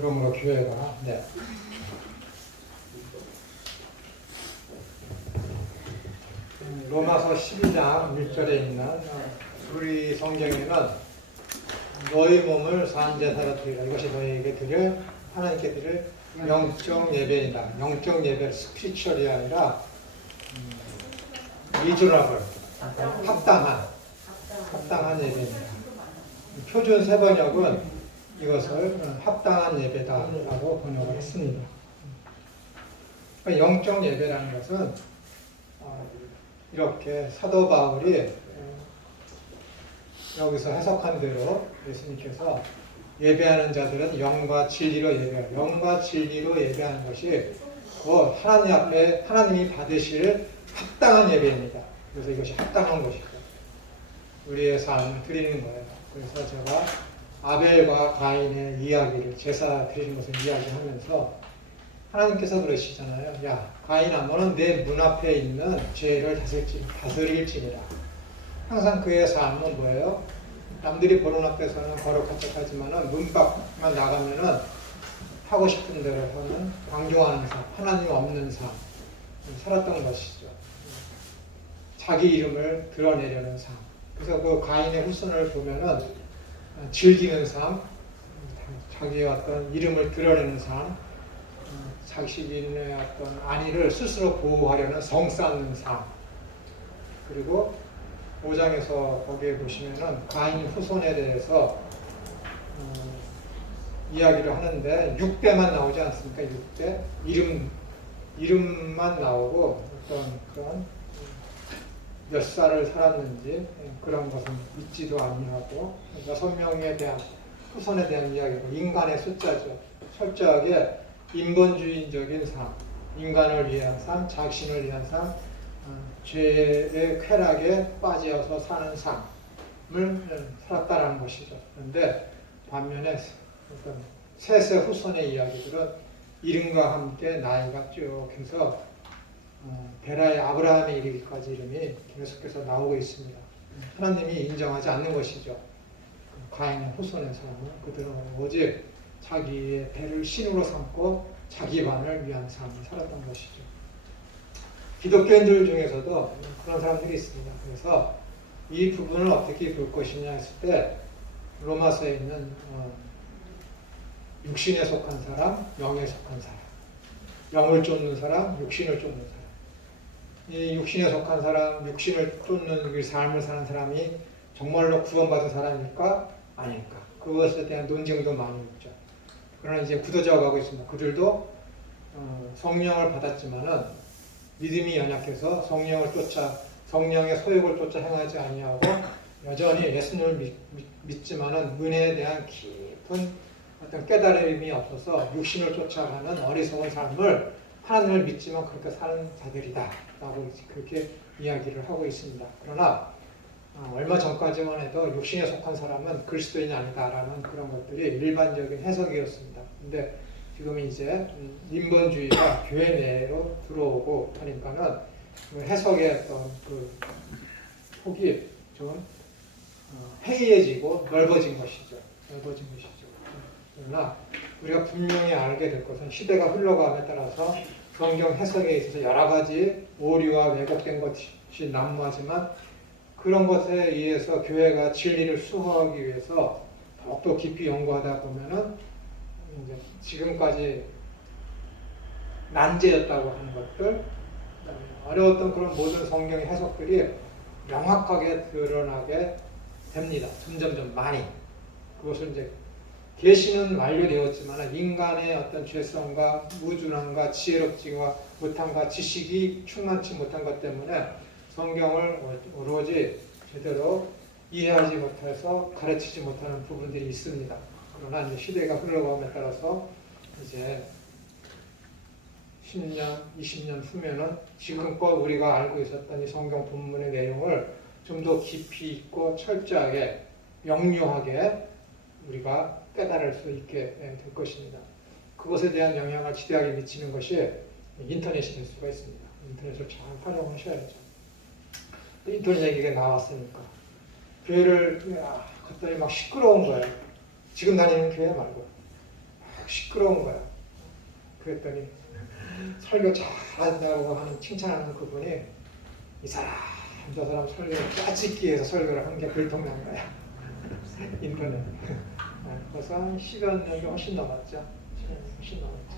그러므로 교회가 로마서 12장 1절에 있는 우리 성경에는 너희 몸을 산제사로 드리라. 이것이 너희에게 드릴 하나님께 드릴 영적 예배이다. 영적 예배 스피리추얼이 아니라 리저너블 합당한 예배입니다. 표준 세번역은 이것을 합당한 예배다라고 번역을 했습니다. 그러니까 영적 예배라는 것은 이렇게 사도 바울이 여기서 해석한 대로 예수님께서 예배하는 자들은 영과 진리로 예배하라. 영과 진리로 예배하는 것이 그 하나님 앞에 하나님이 받으실 합당한 예배입니다. 그래서 이것이 합당한 것이죠. 우리의 삶을 드리는 거예요. 그래서 제가 아벨과 가인의 이야기를 제사 드리는 것을 이야기하면서 하나님께서 그러시잖아요. 야, 가인아, 너는 내 문 앞에 있는 죄를 다스릴지니라. 항상 그의 삶은 뭐예요? 남들이 보는 앞에서는 거룩한 척하지만은 문 밖만 나가면은 하고 싶은 대로 하는 강조하는 삶, 하나님 없는 삶 살았던 것이죠. 자기 이름을 드러내려는 삶. 그래서 그 가인의 후손을 보면은 즐기는 삶, 자기의 어떤 이름을 드러내는 삶, 자신의 어떤 안위를 스스로 보호하려는 성 쌓는 삶. 그리고 5장에서 거기에 보시면은 가인 후손에 대해서 이야기를 하는데 6대만 나오지 않습니까? 6대 이름만 나오고 어떤 그런 몇 살을 살았는지 그런 것은 있지도 아니하고 6명에 대한 후손에 대한 이야기고 인간의 숫자죠. 철저하게 인본주의적인 삶, 인간을 위한 삶, 자신을 위한 삶, 죄의 쾌락에 빠져서 사는 삶을 살았다라는 것이죠. 그런데 반면에 어떤 셋의 후손의 이야기들은 이름과 함께 나이가 쭉 해서 베라의 아브라함에 이르기까지 이름이 계속해서 나오고 있습니다. 하나님이 인정하지 않는 것이죠. 가인의 후손의 삶은 그들은 오직 자기의 배를 신으로 삼고 자기만을 위한 삶을 살았던 것이죠. 기독교인들 중에서도 그런 사람들이 있습니다. 그래서 이 부분을 어떻게 볼 것이냐 했을 때 로마서에 있는 육신에 속한 사람, 영에 속한 사람, 영을 쫓는 사람, 육신을 쫓는 사람. 이 육신에 속한 사람, 육신을 쫓는 그 삶을 사는 사람이 정말로 구원받은 사람일까? 아닐까? 그것에 대한 논쟁도 많이 있죠. 그러나 이제 굳어져 가고 있습니다. 그들도 성령을 받았지만은 믿음이 연약해서 성령의 소욕을 쫓아 행하지 아니하고 여전히 예수님을 믿지만은 은혜에 대한 깊은 어떤 깨달음이 없어서 육신을 쫓아가는 어리석은 삶을 하나님을 믿지만 그렇게 사는 자들이다 라고 그렇게 이야기를 하고 있습니다. 그러나 얼마 전까지만 해도 육신에 속한 사람은 그리스도인이 아니다라는 그런 것들이 일반적인 해석이었습니다. 근데 지금은 이제 인본주의가 교회 내로 들어오고 하니까는 그 해석의 어떤 그 폭이 좀 해이해지고 넓어진 것이죠. 그러나 우리가 분명히 알게 될 것은 시대가 흘러감에 따라서 성경 해석에 있어서 여러 가지 오류와 왜곡된 것이 난무하지만 그런 것에 의해서 교회가 진리를 수호하기 위해서 더욱더 깊이 연구하다 보면은 이제 지금까지 난제였다고 하는 것들, 어려웠던 그런 모든 성경의 해석들이 명확하게 드러나게 됩니다. 점점점 많이. 그것을 이제 계시는 완료되었지만 인간의 어떤 죄성과 무준함과 지혜롭지가 못함과 지식이 충만치 못한 것 때문에 성경을 오로지 제대로 이해하지 못해서 가르치지 못하는 부분들이 있습니다. 그러나 이제 시대가 흘러감에 따라서 이제 10년, 20년 후면은 지금껏 우리가 알고 있었던 이 성경 본문의 내용을 좀 더 깊이 있고 철저하게 명료하게 우리가 깨달을 수 있게 될 것입니다. 그것에 대한 영향을 지대하게 미치는 것이 인터넷이 될 수가 있습니다. 인터넷을 잘 활용하셔야죠. 인터넷 얘기가 나왔으니까 교회를 갔더니 막 시끄러운 거예요. 지금 다니는 교회 말고 시끄러운 거야. 그랬더니 설교 잘한다고 하는 칭찬하는 그분이 이 사람 저 사람 설교를 짜집기 위해서 설교를 한 게 들통난 거야. 인터넷. 벌써 한 10여 년이 훨씬 넘었죠. 10여 년이 훨씬 넘었지.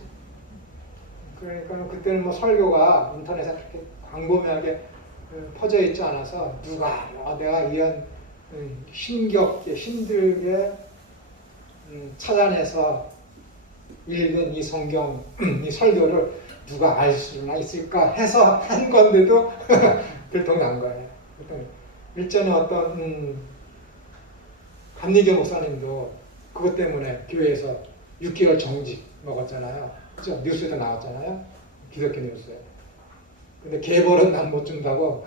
그러니까 그때는 뭐 설교가 인터넷에 그렇게 광범위하게 퍼져 있지 않아서 누가 내가 이런 힘겹게 힘들게 찾아내서 읽은 이 성경 이 설교를 누가 알 수나 있을까 해서 한 건데도 들통난 거예요. 일전에 어떤 감리교 목사님도 그것 때문에 교회에서 6개월 정직 먹었잖아요. 그죠? 뉴스에도 나왔잖아요. 기독교 뉴스에. 근데 계벌은 난 못 준다고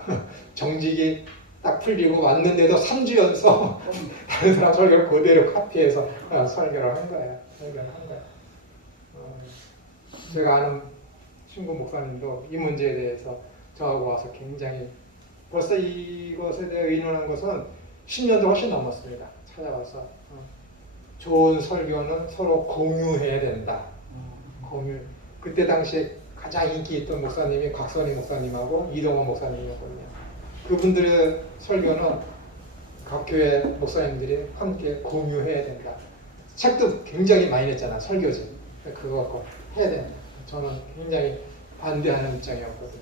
정직이 딱 풀리고 왔는데도 3주 연속 다른 사람 설교를 그대로 카피해서 설교를 한 거예요. 제가 아는 친구 목사님도 이 문제에 대해서 저하고 와서 굉장히 벌써 이것에 대해 의논한 것은 10년도 훨씬 넘었습니다. 찾아가서 좋은 설교는 서로 공유해야 된다. 공유. 그때 당시에 가장 인기 있던 목사님이 곽선희 목사님하고 이동원 목사님이었거든요. 그분들의 설교는 각 교회 목사님들이 함께 공유해야 된다. 책도 굉장히 많이 냈잖아, 설교지. 그거 갖고 해야 된다. 저는 굉장히 반대하는 입장이었거든요.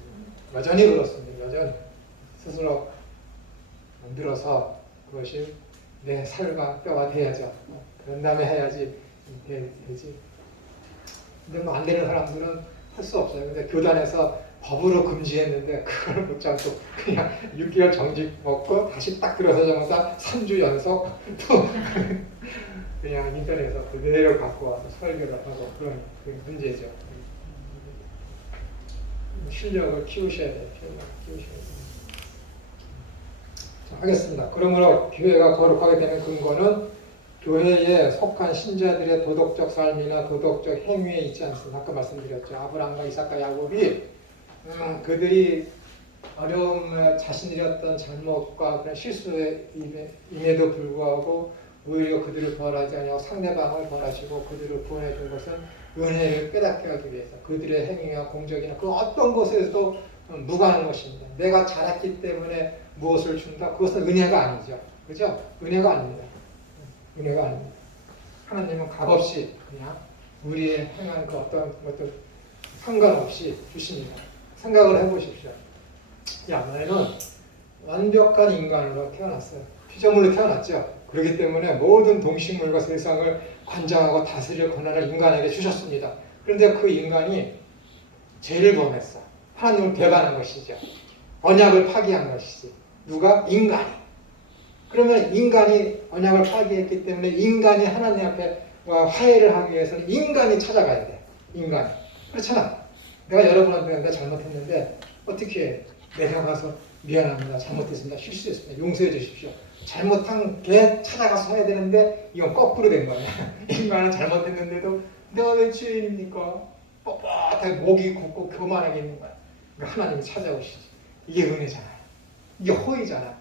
여전히 그렇습니다. 여전히 스스로 만들어서 그것이 내 살과 뼈가 돼야죠. 그런 다음에 해야지 되지. 근데 뭐 안 되는 사람들은 할 수 없어요. 근데 교단에서 법으로 금지했는데 그걸 못 참고 그냥 6개월 정직 먹고 다시 딱 들어서자마자 3주 연속 또 그냥 인터넷에서 그대로 갖고 와서 설교를 하고 그런 문제죠. 실력을 키우셔야 돼요. 자, 하겠습니다. 그러므로 교회가 거룩하게 되는 근거는 교회에 속한 신자들의 도덕적 삶이나 도덕적 행위에 있지 않습니다. 아까 말씀드렸죠. 아브라함과 이삭과 야곱이 그들이 어려움에 자신들이 했던 잘못과 그런 실수임에도 불구하고 오히려 그들을 벌하지 아니하고 상대방을 벌하시고 그들을 구원해 준 것은 은혜를 깨닫게 하기 위해서 그들의 행위와 공적이나 그 어떤 것에서도 무관한 것입니다. 내가 잘했기 때문에 무엇을 준다? 그것은 은혜가 아니죠. 그죠? 은혜가 아닙니다. 은혜가 아닙니다. 하나님은 값없이 그냥 우리의 행한 그 어떤 것도 상관없이 주십니다. 생각을 해보십시오. 야, 너희는 완벽한 인간으로 태어났어요. 피조물로 태어났죠. 그렇기 때문에 모든 동식물과 세상을 관장하고 다스릴 권한을 인간에게 주셨습니다. 그런데 그 인간이 죄를 범했어. 하나님을 배반한 것이죠. 언약을 파기한 것이지. 누가? 인간이. 그러면 인간이 언약을 파기했기 때문에 인간이 하나님 앞에 화해를 하기 위해서는 인간이 찾아가야 돼. 인간이. 그렇잖아. 내가 여러분한테 내가 잘못했는데 어떻게 해? 내려가서 미안합니다. 잘못했습니다. 실수했습니다. 용서해 주십시오. 잘못한 게 찾아가서 해야 되는데 이건 거꾸로 된 거야. 인간은 잘못했는데도 내가 왜 죄인입니까? 뻣뻣하게 목이 굳고 교만하게 있는 거야. 그러니까 하나님이 찾아오시지. 이게 은혜잖아요. 이게 호의잖아.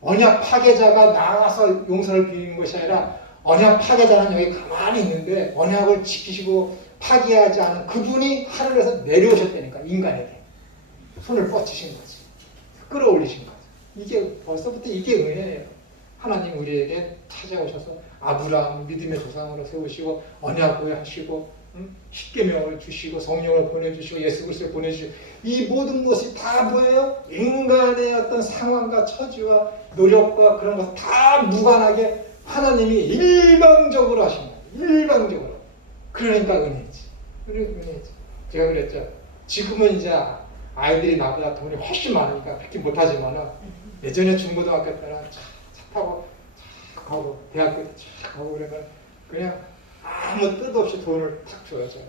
언약 파괴자가 나와서 용서를 비는 것이 아니라 언약 파괴자는 여기 가만히 있는데 언약을 지키시고 파괴하지 않은 그분이 하늘에서 내려오셨다니까. 인간에게 손을 뻗치신 거지. 끌어올리신 거지. 이게 벌써부터 이게 은혜예요. 하나님 우리에게 찾아오셔서 아브라함 믿음의 조상으로 세우시고 언약을 하시고 십계명을 주시고 성령을 보내주시고 예수 그리스도를 보내주시고 이 모든 것이 다 뭐예요? 인간의 어떤 상황과 처지와 노력과 그런 것 다 무관하게 하나님이 일방적으로 하신 거예요. 일방적으로. 그러니까 은혜지. 은혜지. 제가 그랬죠. 지금은 이제 아이들이 나보다 돈이 훨씬 많으니까 그렇게 못하지만은 예전에 중고등학교 때는 차 타고 차 가고 대학교 때 차 가고 그러면 그냥 아무 뜻 없이 돈을 탁 줘요. 제가.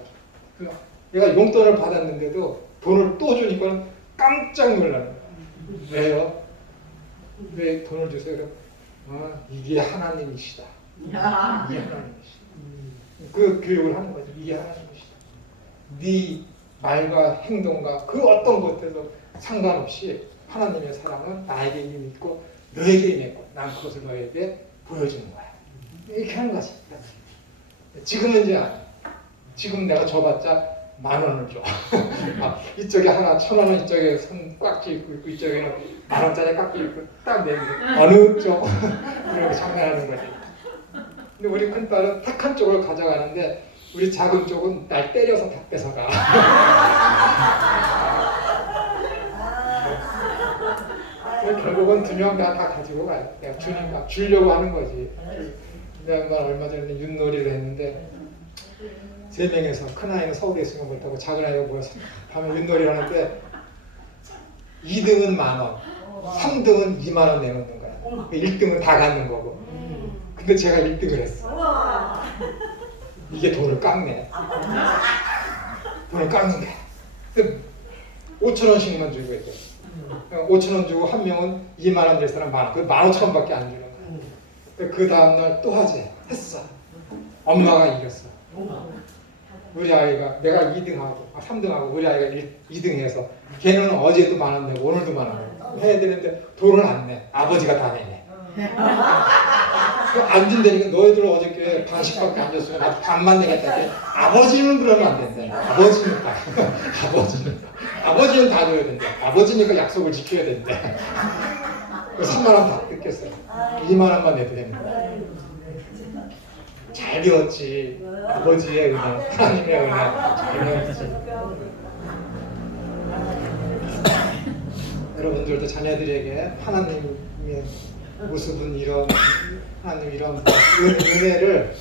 내가 용돈을 받았는데도 돈을 또 주니까 깜짝 놀라는 거예요. 왜요? 왜 돈을 주세요? 이게 하나님이시다. 이게 하나님이시다. 그 교육을 하는 거죠. 이게 하나님이시다. 네 말과 행동과 그 어떤 것에도 상관없이 하나님의 사랑은 나에게 이미 있고 너에게 이미 있고 난 그것을 너에게 보여주는 거야. 이렇게 하는 거지. 지금은 이제 아니에요. 지금 내가 줘봤자 10,000원을 줘. 이쪽에 하나 1,000원, 이쪽에 손 꽉 쥐고 있고, 이쪽에는 10,000원짜리 꽉 쥐고 딱 내밀어. 어느 쪽? 이렇게 장난하는 거지. 근데 우리 큰딸은 탁 한 쪽을 가져가는데 우리 작은 쪽은 날 때려서 다 뺏어가. 결국은 2명 다 가지고 가요. 내가 주니까 주려고 하는 거지. 내가 얼마 전에 윷놀이를 했는데 3명에서 큰아이는 서울에 있으면 못하고 작은아이가 모여서 밤에 윷놀이를 하는데 2등은 10,000원, 3등은 20,000원 내놓는 거야. 1등은 다 갖는 거고. 근데 제가 1등을 했어. 이게 돈을 깎네. 돈을 깎는 거야. 5,000원씩만 주고 있대. 5,000원 주고 한 명은 20,000원 될 사람 많아. 그 15,000원밖에 안 주는 거야. 그 다음날 또 하지. 했어. 엄마가 이겼어. 우리 아이가 내가 2등하고 3등하고 우리 아이가 2등해서 걔는 어제도 10,000원 내고 오늘도 10,000원 해야 되는데 돈을 안 내. 아버지가 다 내네. 안 준다니까 너희들 어저께 반씩밖에 안 줬어요. 나 반만 내겠다. 아버지는 그러면 안 된다. 아버지는 다. 아버지는 다 줘야 된다. 아버지니까 약속을 지켜야 된다. 3,000원 다 뜯겼어요. 20,000원만 내도 됩니다. 잘 배웠지. 아버지의 은혜, 하나님의 은혜 잘 배웠지. 여러분들도 자녀들에게 하나님의 모습은 이런, 하나님 이런 은혜를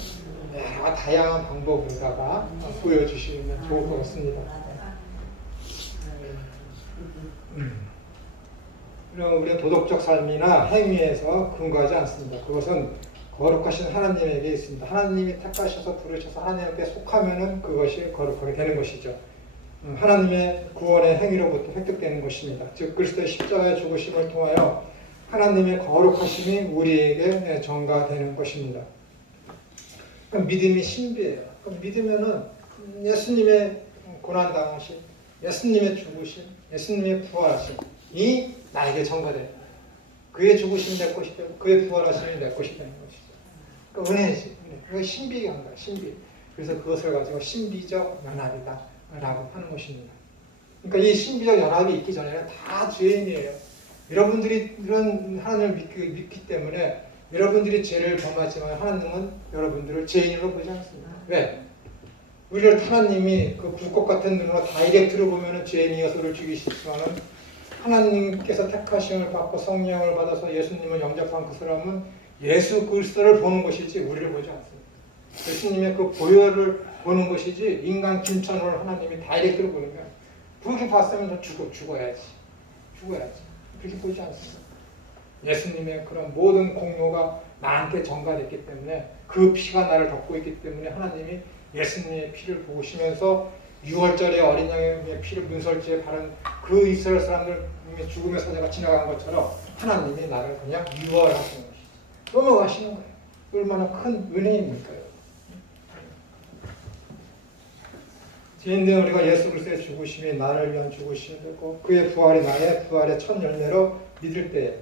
여러 다양한 방법으로다가 보여주시면 좋을 것 같습니다. 그럼 우리는 도덕적 삶이나 행위에서 근거하지 않습니다. 그것은 거룩하신 하나님에게 있습니다. 하나님이 택하셔서 부르셔서 하나님께 속하면은 그것이 거룩하게 되는 것이죠. 하나님의 구원의 행위로부터 획득되는 것입니다. 즉 그리스도의 십자가의 죽으심을 통하여 하나님의 거룩하심이 우리에게 전가되는 것입니다. 그럼 믿음이 신비예요. 그럼 믿으면은 예수님의 고난당하심, 예수님의 죽으심, 예수님의 부활하심이 나에게 전가돼요. 그의 죽으심이 내 것이 되고 그의 부활하심이 내 것이 되는 것이죠. 그 은혜지. 그게 신비한 거야. 신비. 그래서 그것을 가지고 신비적 연합이다 라고 하는 것입니다. 그러니까 이 신비적 연합이 있기 전에는 다 죄인이에요. 여러분들이 이런 하나님을 믿기 때문에 여러분들이 죄를 범하지만 하나님은 여러분들을 죄인으로 보지 않습니다. 왜? 우리를 하나님이 그 불꽃 같은 눈으로 다이렉트로 보면은 죄인이어서 우리를 죽이시지만은 하나님께서 택하심을 받고 성령을 받아서 예수님을 영접한 그 사람은 예수 그리스도를 보는 것이지 우리를 보지 않습니다. 예수님의 그 보혈을 보는 것이지 인간 김천을 하나님이 다이렉트로 보는 거야. 그렇게 봤으면 너 죽어야지. 그렇게 보지 않습니다. 예수님의 그런 모든 공로가 나한테 전가됐기 때문에 그 피가 나를 덮고 있기 때문에 하나님이 예수님의 피를 보시면서 6월절에 어린 양의 피를 문설주에 바른 그 이스라엘 사람들 죽음의 사자가 지나간 것처럼 하나님이 나를 그냥 유월하시는 것이죠. 넘어가시는 거예요. 얼마나 큰 은혜입니까요? 죄인된 우리가 예수 그리스도의 죽으심이 나를 위한 죽으심이 되고 그의 부활이 나의 부활의 첫 열매로 믿을 때에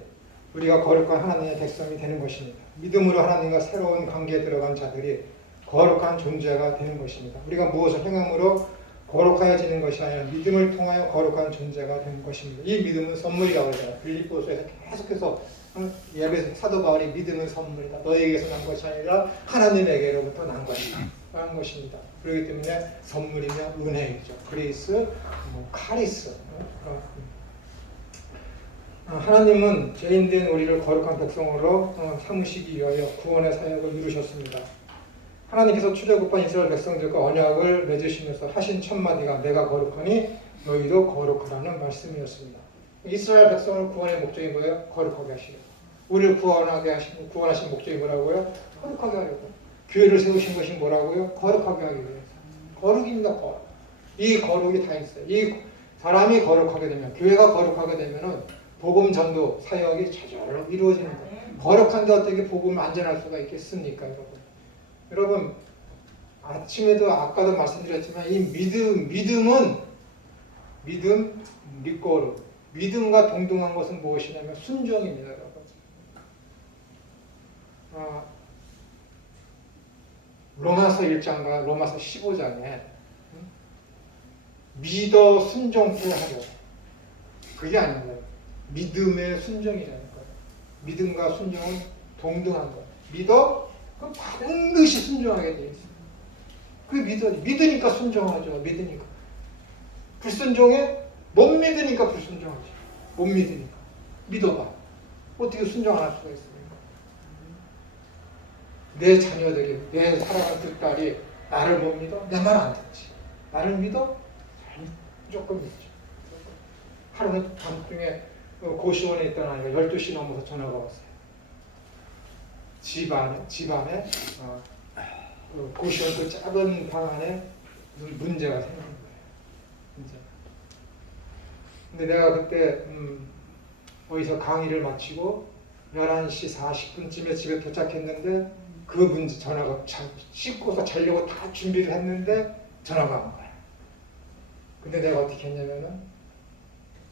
우리가 거룩한 하나님의 백성이 되는 것입니다. 믿음으로 하나님과 새로운 관계에 들어간 자들이 거룩한 존재가 되는 것입니다. 우리가 무엇을 행함으로 거룩하여지는 것이 아니라 믿음을 통하여 거룩한 존재가 되는 것입니다. 이 믿음은 선물이라고 하잖아요. 빌립보서에서 계속해서 예배 사도 바울이 믿음은 선물이다. 너에게서 난 것이 아니라 하나님에게로부터 난 것이다. 라는 것입니다. 그렇기 때문에 선물이며 은혜이죠. 그레이스, 카리스. 하나님은 죄인된 우리를 거룩한 백성으로 삼으시기 위하여 구원의 사역을 이루셨습니다. 하나님께서 출애굽한 이스라엘 백성들과 언약을 맺으시면서 하신 첫 마디가 내가 거룩하니 너희도 거룩하라는 말씀이었습니다. 이스라엘 백성을 구원의 목적이 뭐예요? 거룩하게 하시려고. 우리를 구원하신 목적이 뭐라고요? 거룩하게 하려고. 교회를 세우신 것이 뭐라고요? 거룩하게 하기 위해서. 거룩입니다. 거룩. 이 거룩이 다 있어요. 이 사람이 거룩하게 되면, 교회가 거룩하게 되면은 복음 전도 사역이 저절로 이루어지는 거예요. 거룩한데 어떻게 복음을 안 전할 수가 있겠습니까, 여러분? 여러분, 아침에도 아까도 말씀드렸지만 이 믿음, 믿고로 믿음과 동등한 것은 무엇이냐면 순종입니다, 여러분. 로마서 1장과 로마서 15장에 믿어 순종케 하려. 그게 아닙니다. 믿음의 순종이라는 거예요. 믿음과 순종은 동등한 거예요. 믿어? 그럼 반드시 순종하게 돼 있어요. 믿으니까 순종하죠. 믿으니까. 불순종해? 못 믿으니까 불순종하죠. 못 믿으니까. 믿어봐. 어떻게 순종 안 할 수가 있습니까? 내 자녀들이, 내 사랑하는 두 딸이 나를 못 믿어? 내 말 안 듣지. 나를 믿어? 무조건 믿죠. 하루는 밤중에 고시원에 있던 아이가 12시 넘어서 전화가 왔어요. 집안에 고시원 그 작은 방 안에 문제가 생긴 거예요. 문제가. 근데 내가 그때 어디서 강의를 마치고 11시 40분쯤에 집에 도착했는데 그 문제 전화가 씻고서 자려고 다 준비를 했는데 전화가 온 거야. 근데 내가 어떻게 했냐면은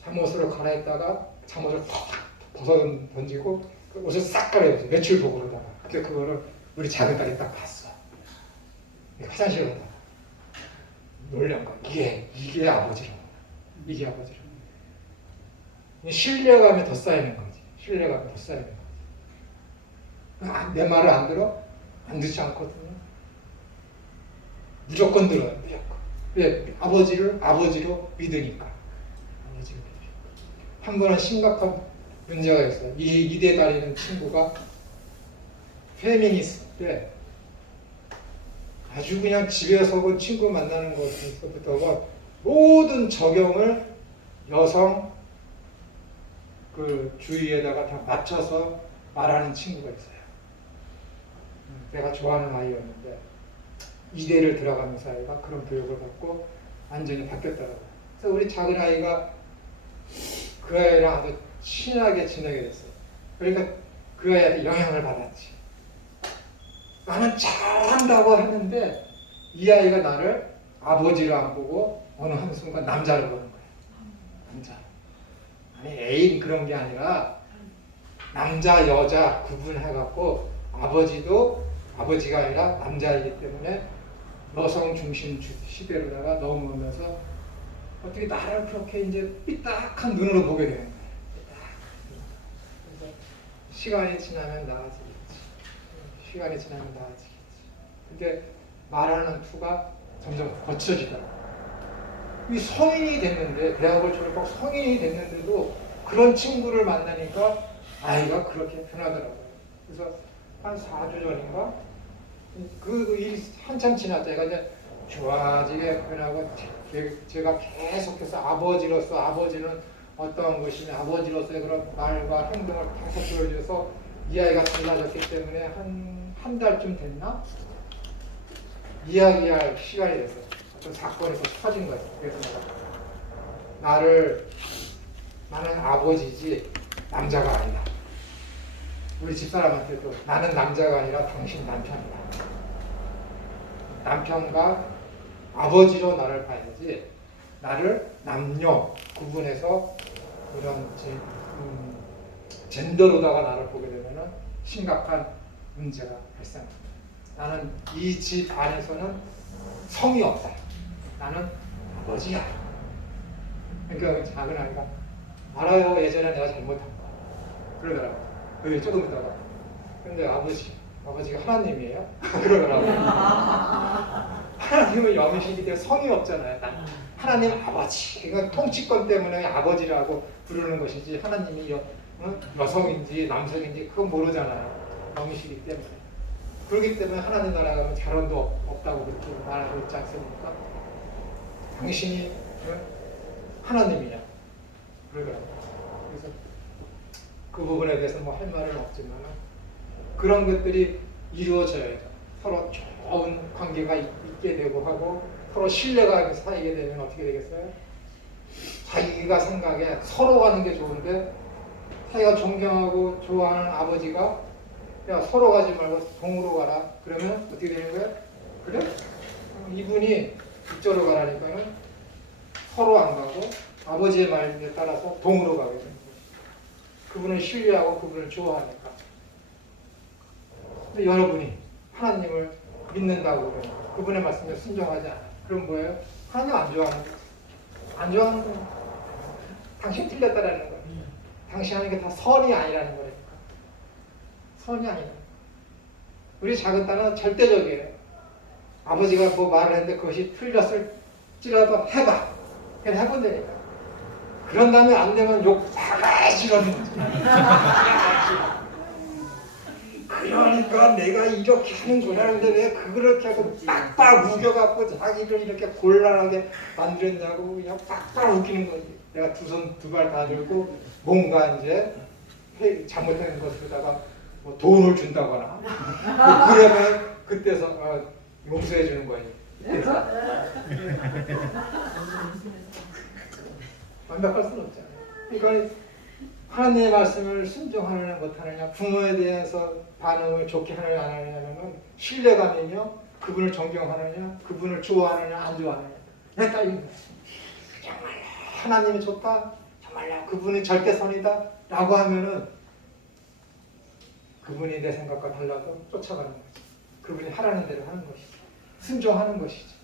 잠옷으로 갈아입다가 잠옷을 탁 벗어 던지고 그 옷을 싹 갈아입었어. 외출복으로다가. 그래서 그거를 우리 작은 딸이 딱 봤어. 화장실에 가다가 놀란 거야. 이게 아버지라고. 이게 아버지라고. 신뢰감이 더 쌓이는 거지. 신뢰감이 더 쌓이는 거지. 내 말을 안 들어? 안 듣지 않거든요. 무조건 들어요. 무조건. 왜? 아버지로 믿으니까. 한 번은 심각한 문제가 있어요. 이대 다니는 친구가 페미니스트인데 아주 그냥 집에서 본 친구 만나는 것부터가 모든 적용을 여성 그 주위에다가 다 맞춰서 말하는 친구가 있어요. 내가 좋아하는 아이였는데 이대를 들어가면서 아이가 그런 교육을 받고 완전히 바뀌었더라고요. 그래서 우리 작은 아이가 그 아이랑 아주 친하게 지내게 됐어요. 그러니까 그 아이한테 영향을 받았지. 나는 잘한다고 했는데 이 아이가 나를 아버지로 안 보고 어느 한순간 남자로 보는 거예요. 남자. 아니 애인 그런 게 아니라 남자 여자 구분해갖고 아버지가 아니라 남자이기 때문에 여성 중심 시대로다가 넘어오면서 어떻게 나를 그렇게 이제 삐딱한 눈으로 보게 되는 거예요. 그래서 시간이 지나면 나아지겠지. 시간이 지나면 나아지겠지. 근데 말하는 투가 점점 거쳐지더라고요. 이 성인이 됐는데 대학을 졸업하고 성인이 됐는데도 그런 친구를 만나니까 아이가 그렇게 변하더라고요. 그래서 한 4주 전인가 그 일이 한참 지났다. 얘가 이제 좋아지게 변하고 제가 계속해서 아버지는 어떠한 것이냐 아버지로서의 그런 말과 행동을 계속 보여줘서 이 아이가 달라졌기 때문에 한 달쯤 됐나? 이야기할 시간이 됐어요. 어떤 사건이 터진 거예요. 그래서 나는 아버지지 남자가 아니다. 우리 집사람한테도 나는 남자가 아니라 당신 남편이다. 남편과 아버지로 나를 봐야지 나를 남녀 구분해서 그런 젠더로다가 나를 보게 되면 심각한 문제가 발생합니다. 나는 이 집 안에서는 성이 없다. 나는 아버지야. 그러니까 작은 아이가 알아요. 예전에 내가 잘못한 거. 그러더라고요. 그게 조금 있다가 근데 아버지가 하나님이에요? 그러더라고요. 하나님은 영이시기 때문에 성이 없잖아요. 하나님 아버지. 그러니까 통치권 때문에 아버지라고 부르는 것이지 하나님이 여성인지 남성인지 그건 모르잖아요. 영이시기 때문에. 그렇기 때문에 하나님 나라 가면 결혼도 없다고 그렇게 말하고 있지 않습니까? 당신이 하나님이냐? 그러더라고요. 그래서 그 부분에 대해서 뭐 할 말은 없지만 그런 것들이 이루어져야죠. 서로 좋은 관계가 있게 되고 하고 서로 신뢰가 쌓이게 되면 어떻게 되겠어요? 자기가 생각에 서로 가는 게 좋은데 자기가 존경하고 좋아하는 아버지가 야 서로 가지 말고 동으로 가라. 그러면 어떻게 되는 거예요? 그래? 이분이 이쪽으로 가라니까는 서로 안 가고 아버지의 말에 따라서 동으로 가게 되는 거예요. 그분을 신뢰하고 그분을 좋아하니까. 근데 여러분이 하나님을 믿는다고 그래요. 그분의 말씀에 순종하지 않아. 그럼 뭐예요? 하나님 안 좋아하는 거예요. 안 좋아하는 거예요. 당신 틀렸다라는 거예요. 당신 하는 게 다 선이 아니라는 거니까. 선이 아니라. 우리 작은 딸은 절대적이에요. 아버지가 뭐 말을 했는데 그것이 틀렸을지라도 해봐. 그냥 해본다니까. 그런 다음에 안 되면 욕 바가지 이러는 거지. 그러니까 내가 이렇게 하는구나. 근데 왜 그렇게 하고 빡빡 우겨갖고 자기를 이렇게 곤란하게 만들었냐고 그냥 빡빡 웃기는 거지. 내가 두 손 두 발 다 들고 뭔가 이제 잘못된 것으로다가 뭐 돈을 준다거나 뭐 그러면 그때서 용서해 주는 거예요. 완벽할 수는 없잖아요. 그러니까 하나님의 말씀을 순종하느냐 못하느냐, 부모에 대해서 반응을 좋게 하느냐 안 하느냐는 신뢰감이며 그분을 존경하느냐, 그분을 좋아하느냐 안 좋아하느냐 헷갈리는 거예요. 정말로 하나님이 좋다, 정말로 그분이 절대선이다 라고 하면은 그분이 내 생각과 달라도 쫓아가는 거죠. 그분이 하라는 대로 하는 것이죠. 순종하는 것이죠.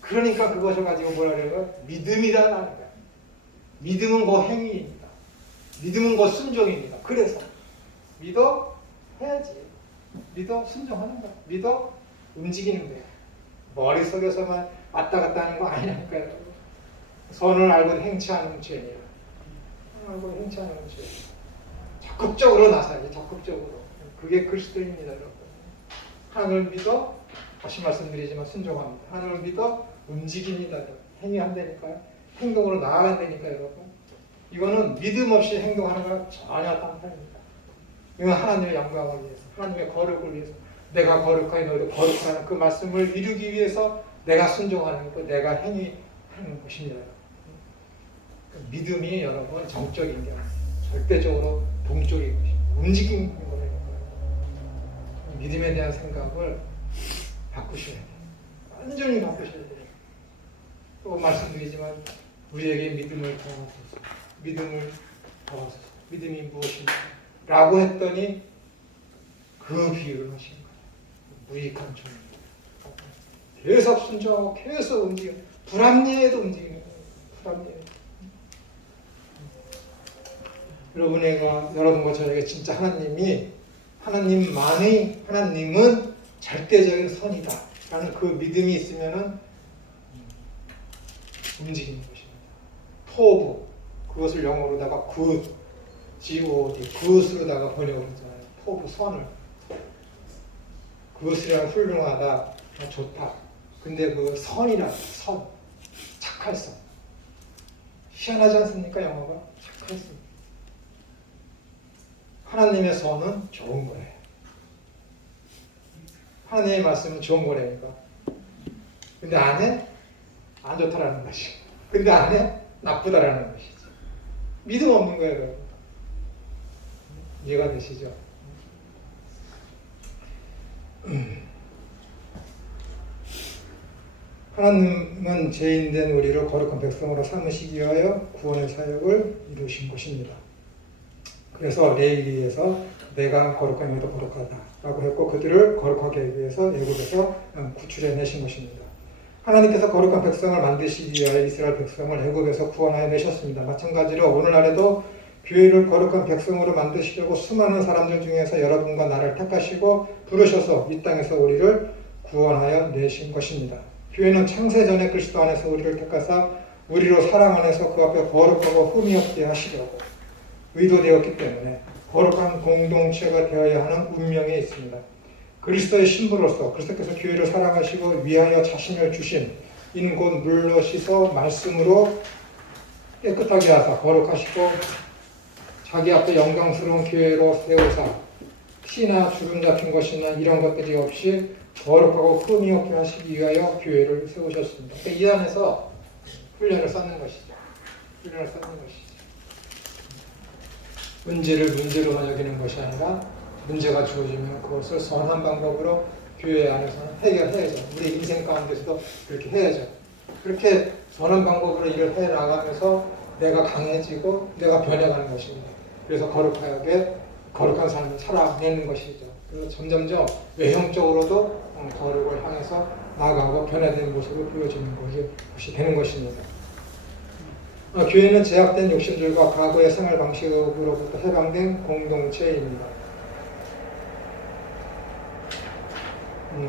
그러니까 그것을 가지고 뭐라 그래요? 믿음이라는 거예요. 믿음은 그 행위입니다. 믿음은 그 순종입니다. 그래서 믿어 해야지. 믿어 순종하는 거야. 믿어 움직이는 거야. 머릿속에서만 왔다 갔다 하는 거 아니라니까요. 선을 알고 행치하는 죄니라. 알고 행치하는 죄. 적극적으로 나서야지. 적극적으로. 그게 그리스도입니다, 여러분. 하나님을 믿어 다시 말씀드리지만 순종합니다. 하나님을 믿어 움직입니다. 행위한다니까요. 행동으로 나아간다니까요, 여러분. 이거는 믿음 없이 행동하는 건 전혀 딴판입니다. 이건 하나님의 영광을 위해서, 하나님의 거룩을 위해서, 내가 거룩하니 너희도 거룩하라는 그 말씀을 이루기 위해서 내가 순종하는 것, 내가 행위하는 것입니다. 믿음이 여러분 정적인 게 아니에요. 절대적으로 동적인 것입니다. 움직이는 거라니까요. 믿음에 대한 생각을 바꾸셔야 돼요. 완전히 바꾸셔야 돼요. 또 말씀드리지만 우리에게 믿음을 더하소서. 믿음을 더하소서. 믿음이 무엇인가? 라고 했더니 그 비유를 하신 거예요. 무익한 종입니다. 계속 순종하고 계속 움직여. 불합리해도 움직이는 거예요. 불합리해. 여러분과 저에게 진짜 하나님은 절대적인 선이다 라는 그 믿음이 있으면은 움직이는 것입니다. 포부, 그것을 영어로다가 G-O-D, 굿으로다가 번역을 했잖아요. 포부, 선을. 그것이란 훌륭하다, 좋다. 근데 그 선이란 선, 착할 선. 희한하지 않습니까, 영어가? 착할 선. 하나님의 선은 좋은 거예요. 하나님의 말씀은 좋은 거라니까. 근데 안에 안 좋다라는 것이. 근데 안에 나쁘다라는 것이지. 믿음 없는 거예요, 여러분. 이해가 되시죠? 하나님은 죄인된 우리를 거룩한 백성으로 삼으시기 위하여 구원의 사역을 이루신 것입니다. 그래서 레위기에서 내가 거룩한 너희도 거룩하다 라고 했고 그들을 거룩하게 하기 위해서 애굽에서 구출해 내신 것입니다. 하나님께서 거룩한 백성을 만드시기 위하여 이스라엘 백성을 애굽에서 구원하여 내셨습니다. 마찬가지로 오늘날에도 교회를 거룩한 백성으로 만드시려고 수많은 사람들 중에서 여러분과 나를 택하시고 부르셔서 이 땅에서 우리를 구원하여 내신 것입니다. 교회는 창세전에 그리스도 안에서 우리를 택하사 우리로 사랑 안에서 그 앞에 거룩하고 흠이 없게 하시려고 의도되었기 때문에 거룩한 공동체가 되어야 하는 운명에 있습니다. 그리스도의 신부로서 그리스도께서 교회를 사랑하시고 위하여 자신을 주신 이는 곧 물로 씻어 말씀으로 깨끗하게 하사 거룩하시고 자기 앞에 영광스러운 교회로 세우사 피나 주름 잡힌 것이나 이런 것들이 없이 거룩하고 흠이 없게 하시기 위하여 교회를 세우셨습니다. 그러니까 이 안에서 훈련을 쌓는 것이죠. 훈련을 쌓는 것이죠. 문제를 문제로만 여기는 것이 아니라 문제가 주어지면 그것을 선한 방법으로 교회 안에서는 해결해야죠. 우리 인생 가운데서도 그렇게 해야죠. 그렇게 선한 방법으로 일을 해 나가면서 내가 강해지고 내가 변해가는 것입니다. 그래서 거룩하게 거룩한 삶을 살아내는 것이죠. 그래서 점점점 외형적으로도 거룩을 향해서 나아가고 변화된 모습을 보여주는 것이 되는 것입니다. 교회는 제약된 욕심들과 과거의 생활 방식으로부터 해방된 공동체입니다.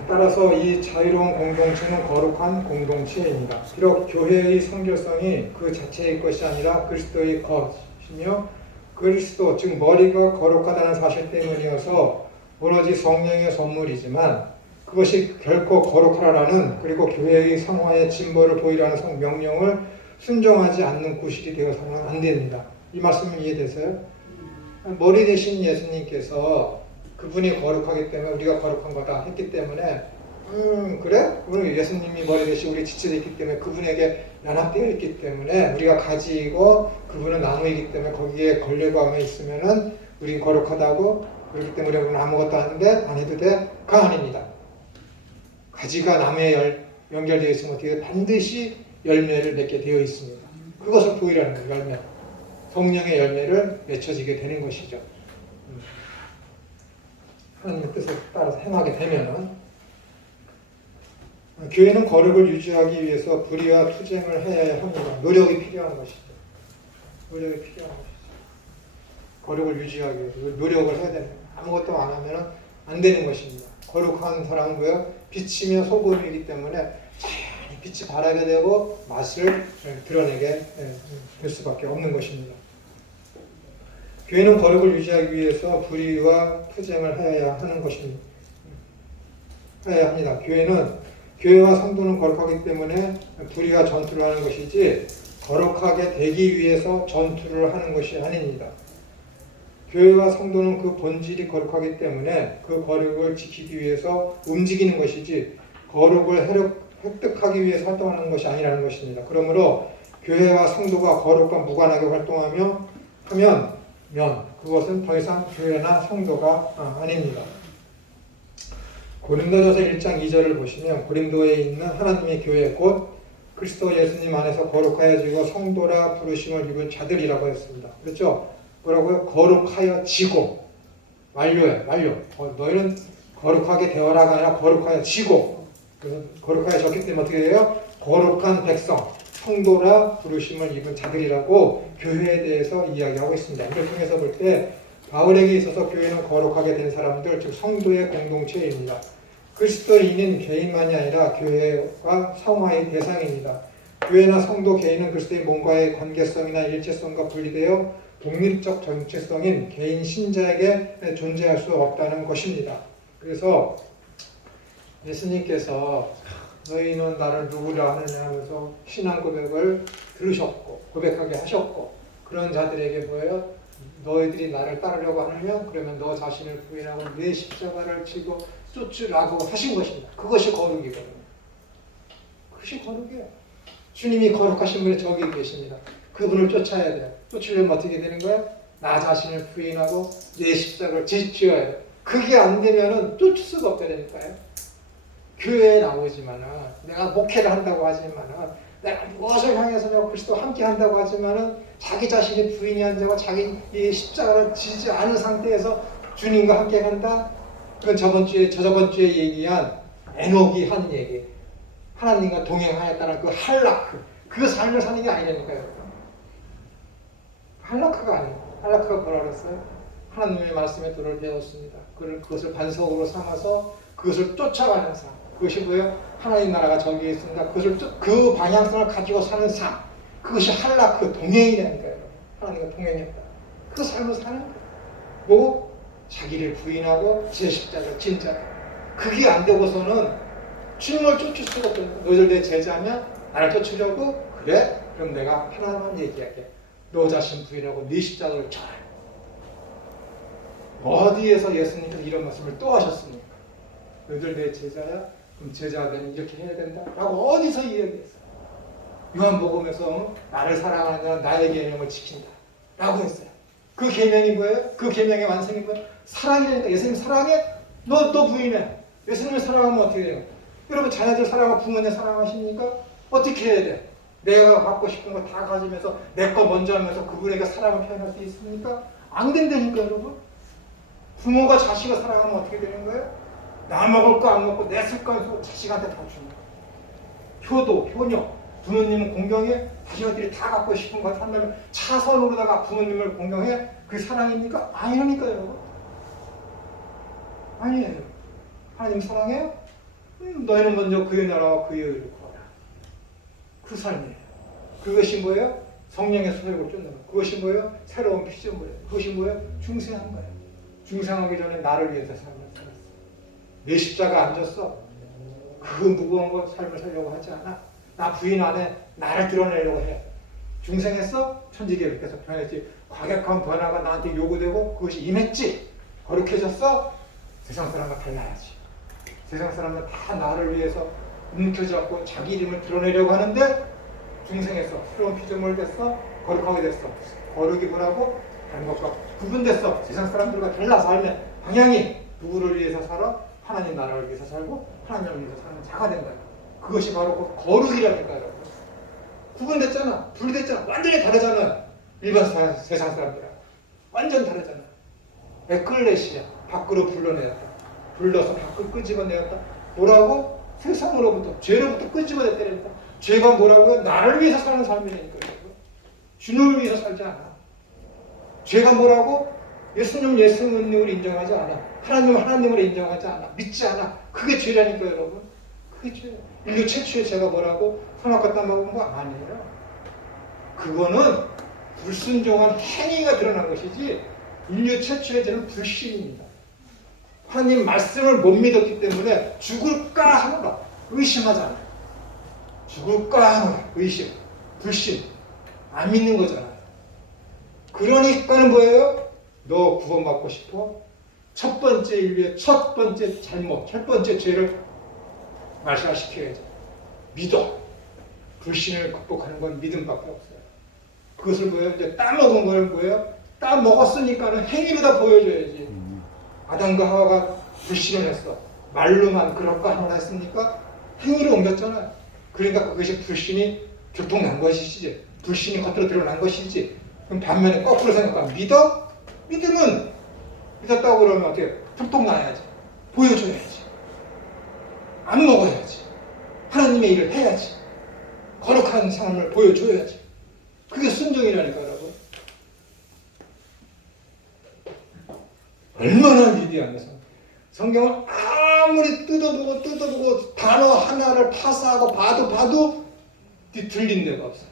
따라서 이 자유로운 공동체는 거룩한 공동체입니다. 비록 교회의 성결성이 그 자체의 것이 아니라 그리스도의 것이며 그리스도, 즉 머리가 거룩하다는 사실 때문이어서 오로지 성령의 선물이지만 그것이 결코 거룩하라는 그리고 교회의 성화의 진보를 보이라는 명령을 순종하지 않는 구실이 되어서는 안 됩니다. 이 말씀은 이해되세요? 머리 대신 예수님께서 그분이 거룩하기 때문에 우리가 거룩한 거다 했기 때문에 그래? 우리 예수님이 머리 대신 우리 지체되어 있기 때문에 그분에게 연합되어 있기 때문에 우리가 가지이고 그분은 나무이기 때문에 거기에 걸려가며 있으면은 우린 거룩하다고 그렇기 때문에 우리는 아무것도 하는데 안 해도 돼? 그거 아닙니다. 가지가 나무에 연결되어 있으면 어떻게 반드시 열매를 맺게 되어 있습니다. 그것을 보이라는 거예요. 열매. 성령의 열매를 맺혀지게 되는 것이죠. 하나님의 뜻에 따라서 행하게 되면은 교회는 거룩을 유지하기 위해서 불의와 투쟁을 해야 합니다. 노력이 필요한 것이죠. 노력이 필요한 것이죠. 거룩을 유지하기 위해서 노력을 해야 됩니다. 아무것도 안 하면 안 되는 것입니다. 거룩한 사람은 뭐예요? 빛이며 소금이기 때문에 자연히 빛이 바라게 되고 맛을 드러내게 될 수밖에 없는 것입니다. 교회는 거룩을 유지하기 위해서 불의와 투쟁을 해야 하는 것입니다. 해야 합니다. 교회와 성도는 거룩하기 때문에 불의와 전투를 하는 것이지 거룩하게 되기 위해서 전투를 하는 것이 아닙니다. 교회와 성도는 그 본질이 거룩하기 때문에 그 거룩을 지키기 위해서 움직이는 것이지 거룩을 획득하기 위해서 활동하는 것이 아니라는 것입니다. 그러므로 교회와 성도가 거룩과 무관하게 활동하면 그것은 더 이상 교회나 성도가 아닙니다. 고린도전서 1장 2절을 보시면 고린도에 있는 하나님의 교회 곧 그리스도 예수님 안에서 거룩하여지고 성도라 부르심을 입은 자들이라고 했습니다. 그렇죠? 뭐라고요? 거룩하여지고 완료해. 너희는 거룩하게 되어라가 아니라 거룩하여지고 그래서 거룩하여졌기 때문에 어떻게 돼요? 거룩한 백성 성도라 부르심을 입은 자들이라고 교회에 대해서 이야기하고 있습니다. 이를 통해서 볼 때 바울에게 있어서 교회는 거룩하게 된 사람들, 즉 성도의 공동체입니다. 그리스도인은 개인만이 아니라 교회와 성화의 대상입니다. 교회나 성도 개인은 그리스도의 몸과의 관계성이나 일체성과 분리되어 독립적 정체성인 개인 신자에게 존재할 수 없다는 것입니다. 그래서 예수님께서 너희는 나를 누구라 하느냐 하면서 신앙 고백을 들으셨고 고백하게 하셨고 그런 자들에게 뭐예요? 너희들이 나를 따르려고 하느냐? 그러면 너 자신을 부인하고 내 십자가를 지고 쫓으라고 하신 것입니다. 그것이 거룩이거든요. 그것이 거룩이에요. 주님이 거룩하신 분이 저기 계십니다. 그분을 쫓아야 돼요. 쫓으려면 어떻게 되는 거예요? 나 자신을 부인하고 내 십자가를 지어야 돼요. 그게 안 되면은 쫓을 수가 없다니까요. 교회에 나오지만은 내가 목회를 한다고 하지만은 내가 무엇을 향해서 내가 그리스도와 함께 한다고 하지만은 자기 자신이 부인이 안 되고 자기 이 십자가를 지지 않은 상태에서 주님과 함께 간다. 그건 저번 주에 얘기한 에녹이 한 얘기. 하나님과 동행하였다는 그 할라크. 그 삶을 사는 게 아니라니까요. 할라크가 아니에요. 할라크가 뭐라 그랬어요? 하나님의 말씀에 도를 배웠습니다. 그것을 반석으로 삼아서 그것을 쫓아가는 삶. 그것이 뭐예요? 하나님 나라가 저기에 있습니다. 그 방향성을 가지고 사는 삶. 그것이 할라크 동행이라니까요. 하나님과 동행했다. 그 삶을 사는 거예요. 뭐 자기를 부인하고 제 십자가를 진짜. 그게 안 되고서는 주님을 쫓을 수가 없어요. 너희들 내 제자면 나를 쫓으려고? 그래? 그럼 내가 하나만 얘기할게. 너 자신 부인하고 네 십자가를 져라. 어디에서 예수님께서 이런 말씀을 또 하셨습니까? 너희들 내 제자야? 그럼 제자가 되면 이렇게 해야 된다? 라고 어디서 이야기했어요? 요한복음에서 나를 사랑하는 자는 나의 계명을 지킨다 라고 했어요. 그 계명이 뭐예요? 그 계명의 완성이 뭐예요? 사랑이니까. 예수님 사랑해? 너 부인해. 예수님을 사랑하면 어떻게 돼요? 여러분 자녀들 사랑하고 부모님 사랑하십니까? 어떻게 해야 돼? 내가 갖고 싶은 거 다 가지면서 내 거 먼저 하면서 그분에게 사랑을 표현할 수 있습니까? 안 된다니까 여러분. 부모가 자식을 사랑하면 어떻게 되는 거예요? 나 먹을 거 안 먹고 내 습관으로 자식한테 다 주는 거예요. 효도, 효녀. 부모님은 공경해? 자식들이 다 갖고 싶은 거 한다면 차선으로다가 부모님을 공경해? 그게 사랑입니까? 아니라니까요, 여러분. 아니에요. 하나님 사랑해요? 너희는 먼저 그의 나라와 그의 의를 구하라. 그 삶이에요. 그것이 뭐예요? 성령의 소욕을 쫓는 것. 그것이 뭐예요? 새로운 피조물이에요. 그것이 뭐예요? 중생한 거예요. 중생하기 전에 나를 위해서 삶을 살았어. 내 십자가 안 졌어. 그 무거운 거 삶을 살려고 하지 않아. 나 부인 안에 나를 드러내려고 해. 중생했어? 천지개벽해서 변했지. 과격한 변화가 나한테 요구되고 그것이 임했지. 거룩해졌어? 세상 사람과 달라야지. 세상 사람은 다 나를 위해서 움켜잡고 자기 이름을 드러내려고 하는데 중생에서 새로운 피조물 됐어. 거룩하게 됐어. 거룩이 뭐라고? 다른 것과 구분됐어. 세상 사람들과 달라. 삶의 방향이 누구를 위해서 살아? 하나님 나라를 위해서 살고 하나님을 위해서 사는 자가 된 거야. 그것이 바로 그 거룩이라니까요. 구분됐잖아. 분리됐잖아. 완전히 다르잖아. 일반 세상 사람들하고 완전 다르잖아. 에클레시아 밖으로 불러내었다. 불러서 밖으로 끄집어내었다. 뭐라고? 세상으로부터 죄로부터 끄집어냈다니까. 죄가 뭐라고요? 나를 위해서 사는 삶이라니까요. 주님을 위해서 살지 않아. 죄가 뭐라고? 예수님을 인정하지 않아. 하나님을 인정하지 않아. 믿지 않아. 그게 죄라니까요, 여러분. 그게 죄예요. 인류 최초의 죄가 뭐라고? 선악과 땀 먹은 거 아니에요. 그거는 불순종한 행위가 드러난 것이지 인류 최초의 죄는 불신입니다. 하나님 말씀을 못 믿었기 때문에 죽을까 하노라. 의심하잖아요. 죽을까 하노라. 의심. 불신. 안 믿는 거잖아요. 그러니까는 뭐예요? 너 구원받고 싶어? 첫 번째 인류의 첫 번째 잘못, 첫 번째 죄를 말살시켜야죠. 믿어. 불신을 극복하는 건 믿음밖에 없어요. 그것을 뭐예요? 이제 따먹은 걸 뭐예요? 따먹었으니까는 행위로 다 보여줘야지. 아담과 하와가 불신을 했어. 말로만 그럴까 하노라 했습니까? 행위로 옮겼잖아요. 그러니까 그것이 불신이 교통난 것이지. 불신이 겉으로 드러난 것이지. 그럼 반면에 거꾸로 생각하면 믿어? 믿으면 믿었다고 그러면 어떻게 교통나야지. 보여줘야지. 안 먹어야지. 하나님의 일을 해야지. 거룩한 삶을 보여줘야지. 그게 순종이라니까 여러분. 얼마나 위대한 것은 성경을 아무리 뜯어보고 단어 하나를 파사하고 봐도 뒤틀린 데가 없어요.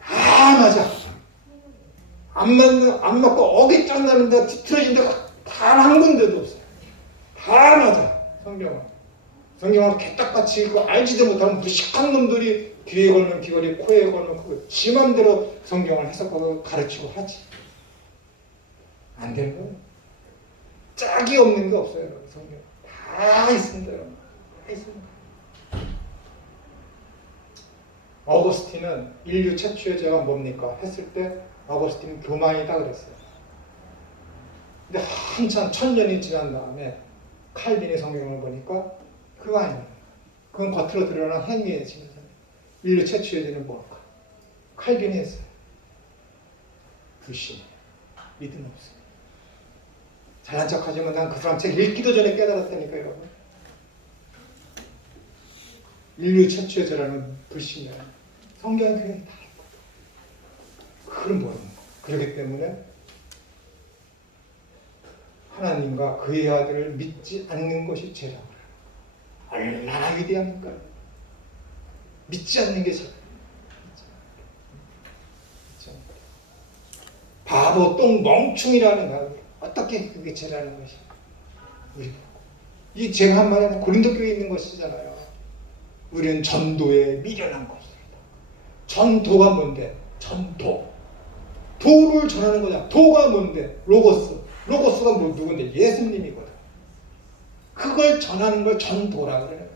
다 맞아. 안 맞고 어기 짠나는 데가 뒤틀어진 데가 단 한 군데도 없어요. 다 맞아. 성경은 개딱같이 이거 알지도 못하는 무식한 놈들이 귀에 걸면 귀걸이, 코에 걸면 그 지 맘대로 성경을 해석하고 가르치고 하지. 안 되는 거예요. 짝이 없는 게 없어요. 성경 다 있습니다. 다 있습니다. 어거스틴은 인류 최초의 죄가 뭡니까? 했을 때 어거스틴은 교만이다 그랬어요. 근데 한참 1000년이 지난 다음에 칼빈의 성경을 보니까 그거 아니에요. 그건 겉으로 드러난 행위에 지면서 인류 최초의 죄는 뭘까? 칼빈이 했어요. 불신이에요. 믿음 없어요. 잘난 척하지만 난 그 사람 책 읽기도 전에 깨달았다니까 여러분. 인류 최초의 죄라는 불신이에요. 성경에 그게 다 있고. 그건 뭐예요? 그렇기 때문에 하나님과 그의 아들을 믿지 않는 것이 죄라고 해요. 얼마나 위대합니까? 믿지 않는 게 죄예요. 바보, 똥, 멍충이라는 거 어떻게 그게 죄라는 것이? 이 제가 한 말은 고린도교에 있는 것이잖아요. 우리는 전도에 미련한 것이다. 전도가 뭔데? 전도. 도를 전하는 거냐? 도가 뭔데? 로고스. 로고스가 뭐 누군데? 예수님이거든. 그걸 전하는 걸 전도라 그래요.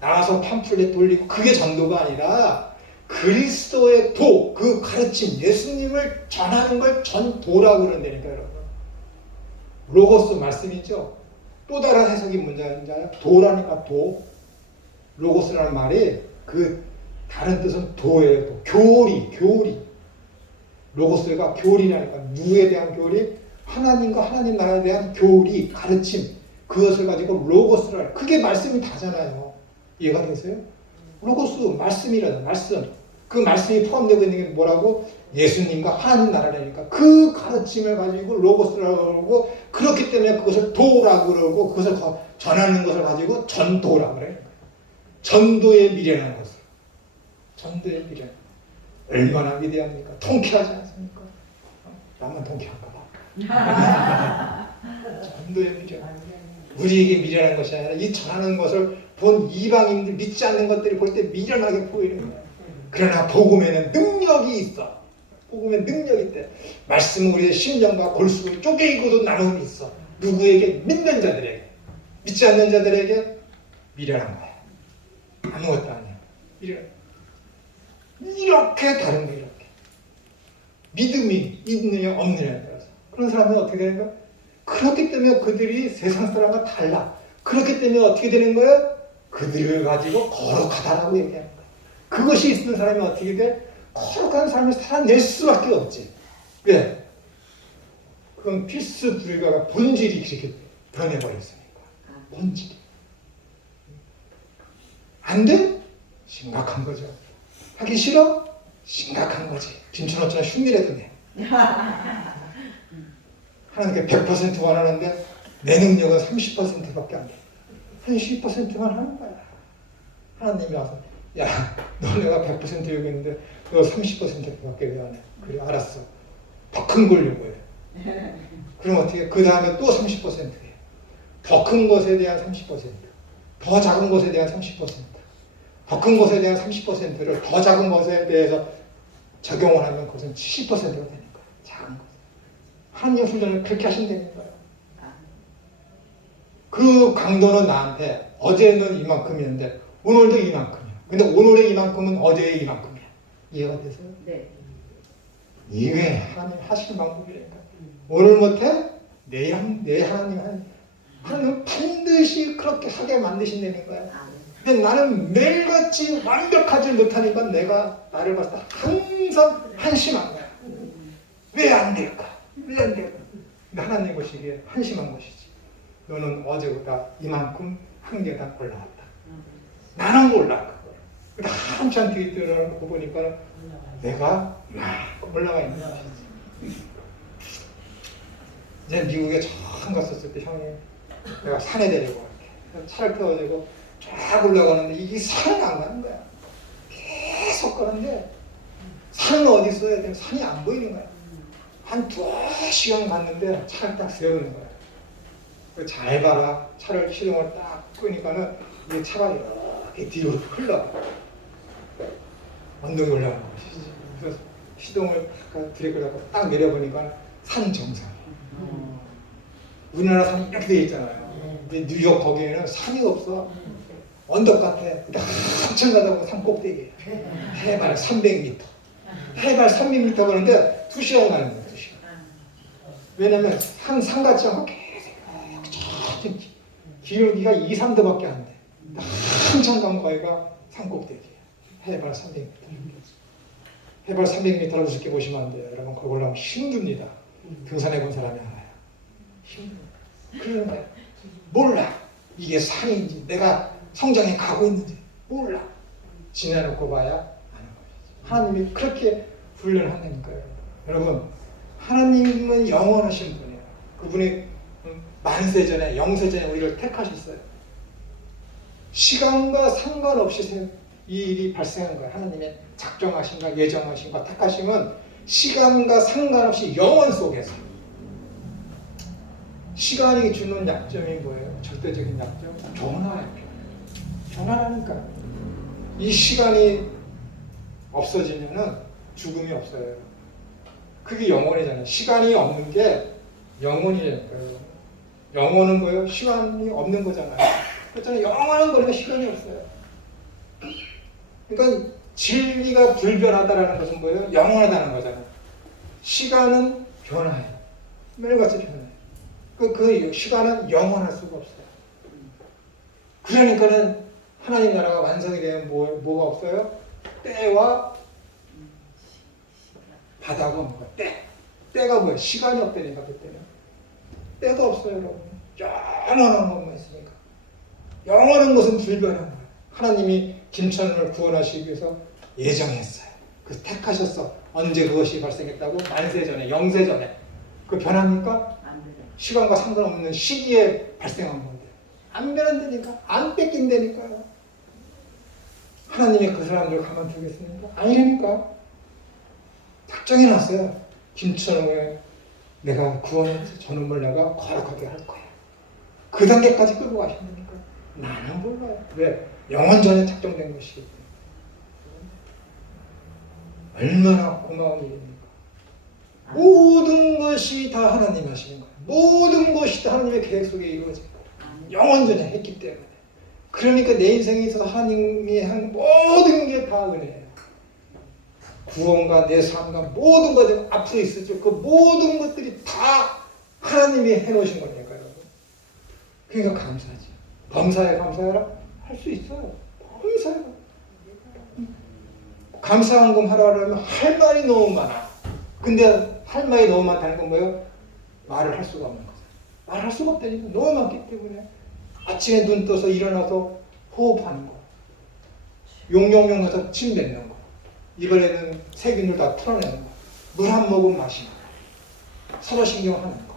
나가서 팜플렛 돌리고 그게 전도가 아니라 그리스도의 도, 그 가르침 예수님을 전하는 걸 전도라고 그런다니까 여러분. 로고스 말씀이죠. 또 다른 해석이 뭔지 알아요? 도라니까 도. 로고스라는 말이 그 다른 뜻은 도예요. 도. 교리. 로고스가 교리라니까. 누구에 대한 교리? 하나님과 하나님 나라에 대한 교리, 가르침. 그것을 가지고 로고스를. 그게 말씀이 다잖아요. 이해가 되세요? 로고스, 말씀이라는 말씀. 그 말씀이 포함되고 있는 게 뭐라고? 예수님과 하나님 나라라니까. 그 가르침을 가지고 로고스라고 그러고, 그렇기 때문에 그것을 도라고 그러고, 그것을 전하는 것을 가지고 전도라고 그래요. 전도의 미래라는 것을. 전도의 미래. 얼마나 위대합니까? 통쾌하지 않습니까? 나만 통쾌한가 봐. 전도의 미래. 우리에게 미련한 것이 아니라 이 전하는 것을 본 이방인들 믿지 않는 것들이 볼 때 미련하게 보이는 거예요. 그러나 복음에는 능력이 있어. 복음에 능력이 있대. 말씀은 우리의 심령과 골수를 쪼개고도 나눔이 있어. 누구에게? 믿는 자들에게. 믿지 않는 자들에게 미련한 거야. 아무것도 아니야. 미련. 이렇게 다른 거야. 이렇게. 믿음이 있느냐 없느냐에 따라서. 그런 사람은 어떻게 되는 거야? 그렇기 때문에 그들이 세상 사람과 달라. 그렇기 때문에 어떻게 되는 거예요? 그들을 가지고 거룩하다라고 얘기하는 거예요. 그것이 있는 사람이 어떻게 돼? 거룩한 삶을 살아낼 수밖에 없지. 왜? 그건 필수 불가가 본질이 그렇게 변해버렸으니까. 본질이. 안 돼? 심각한 거죠. 하기 싫어? 심각한 거지. 빈천어처럼 흉내라도 내. 하나님께 100% 원하는데 내 능력은 30%밖에 안 돼. 한 10%만 하는 거야. 하나님이 와서 야, 너 내가 100% 여기 있는데 너 30%밖에 왜 안 해? 그래, 알았어. 더 큰 걸 요구해. 그럼 어떻게? 그 다음에 또 30% 해. 더 큰 것에 대한 30%, 더 작은 것에 대한 30%, 더 큰 것에 대한 30%를 더 작은 것에 대해서 적용을 하면 그것은 70%가 되는 거야. 작은 것. 하나님 훈련을 그렇게 하신다는 거예요. 그 강도는 나한테 어제는 이만큼이었는데 오늘도 이만큼이야. 근데 오늘의 이만큼은 어제의 이만큼이야. 이해가 되세요? 네. 이게 하나님 하실 방법이니까. 오늘 못해? 내일 하나님 하나님 반드시 그렇게 하게 만드신다는 거야. 근데 나는 매일같이 완벽하지 못하니까 내가 나를 봤을 때 항상 한심한 거야. 왜 안 될까? 왜 안 될까? 근데 하나님 보시기에 한심한 것이지. 너는 어제보다 이만큼 한 계단 올라왔다. 나는 몰라 그걸. 근데 한참 뒤에 들어놓고 보니까 내가 이만큼 올라가 있는 것이지. 이제 미국에 처음 갔었을 때 형이 내가 산에 데리고 갈게. 차를 태워주고 쫙 올라가는데 이게 산은 안 가는 거야. 계속 가는데 산은 어디 있어야 돼? 산이 안 보이는 거야. 한 2시간 갔는데 차를 딱 세우는 거야. 잘 봐라. 차를 시동을 딱 끄니까는 이 차가 이렇게 뒤로 흘러. 언덕에 올라가는 것이지. 그래서 시동을 브레이크를 잡고 딱 내려보니까 산 정상. 우리나라 산이 이렇게 돼 있잖아요. 근데 뉴욕 거기에는 산이 없어. 언덕 같아. 근데 한참 가다 보면 산 꼭대기에. 해발 300m. 해발 300m 가는데 2시간 가는 거야. 2시간. 왜냐면 산 같지 않고 계속 기울기가 2, 3도밖에 안 돼. 한참 간 거기가 산 꼭대기야. 해발 300m. 해발 300m라고 우습게 보시면 안 돼요. 여러분 거기 올라가면 힘듭니다. 등산해 본 사람이 알아요. 힘듭니다. 그런데 몰라. 이게 산인지 내가 성장해 가고 있는지 몰라. 지나놓고 봐야 아는 것이지. 하나님이 그렇게 훈련한다니까요. 여러분 하나님은 영원하신 분이에요. 그분이 만세전에 영세전에 우리를 택하셨어요. 시간과 상관없이 이 일이 발생한 거예요. 하나님의 작정하신가 예정하신가 택하심은 시간과 상관없이 영원 속에서. 시간이 주는 약점이 뭐예요? 절대적인 약점? 변화예요. 변화라니까. 이 시간이 없어지면은 죽음이 없어요. 그게 영원이잖아요. 시간이 없는 게 영원이니까요. 영원은 뭐예요? 시간이 없는 거잖아요. 그렇잖아요. 영원한 거니까 시간이 없어요. 그러니까 진리가 불변하다라는 것은 뭐예요? 영원하다는 거잖아요. 시간은 변화해요. 매일같이 변해요. 그 시간은 영원할 수가 없어요. 그러니까는 하나님 나라가 완성이 되면 뭐가 없어요? 때와 바다가 없는 거야. 때가 뭐야? 시간이 없다니까 그때는. 때가 없어요, 여러분. 영원한 것만 있으니까. 영원한 것은 불변한 거예요. 하나님이 김천을 구원하시기 위해서 예정했어요. 그 택하셨어. 언제 그것이 발생했다고? 만세 전에, 영세 전에. 그 변합니까? 시간과 상관없는 시기에 발생한 건데. 안 변한다니까. 안 뺏긴다니까요. 하나님이 그 사람들 가만두겠습니까? 아니니까. 작정해놨어요. 김천후에 내가 구원해서 저놈을 내가 거룩하게 할 거야. 그 단계까지 끌고 가셨으니까 나는 몰라요. 왜? 영원 전에 작정된 것이기 때문에. 얼마나 고마운 일입니까? 모든 것이 다 하나님 하시는 거예요. 모든 것이 다 하나님의 계획 속에 이루어진 거예요. 영원 전에 했기 때문에. 그러니까 내 인생에 있어서 하나님이 한 모든 게 다 은혜예요. 구원과 내 삶과 모든 것들 앞으로 있었죠. 그 모든 것들이 다 하나님이 해놓으신 거니까요. 그러니까 감사하지. 범사에 감사해라? 할 수 있어요. 범사에. 감사한금 하라면 할 말이 너무 많아. 근데 할 말이 너무 많다는 건 뭐예요? 말을 할 수가 없는 거죠. 말할 수가 없다니까. 너무 많기 때문에. 아침에 눈 떠서 일어나서 호흡하는 거. 용용용 해서 침 뱉는 거. 이번에는 세균을 다 풀어내는 거. 물 한 모금 마시는 거. 서로 신경하는 거.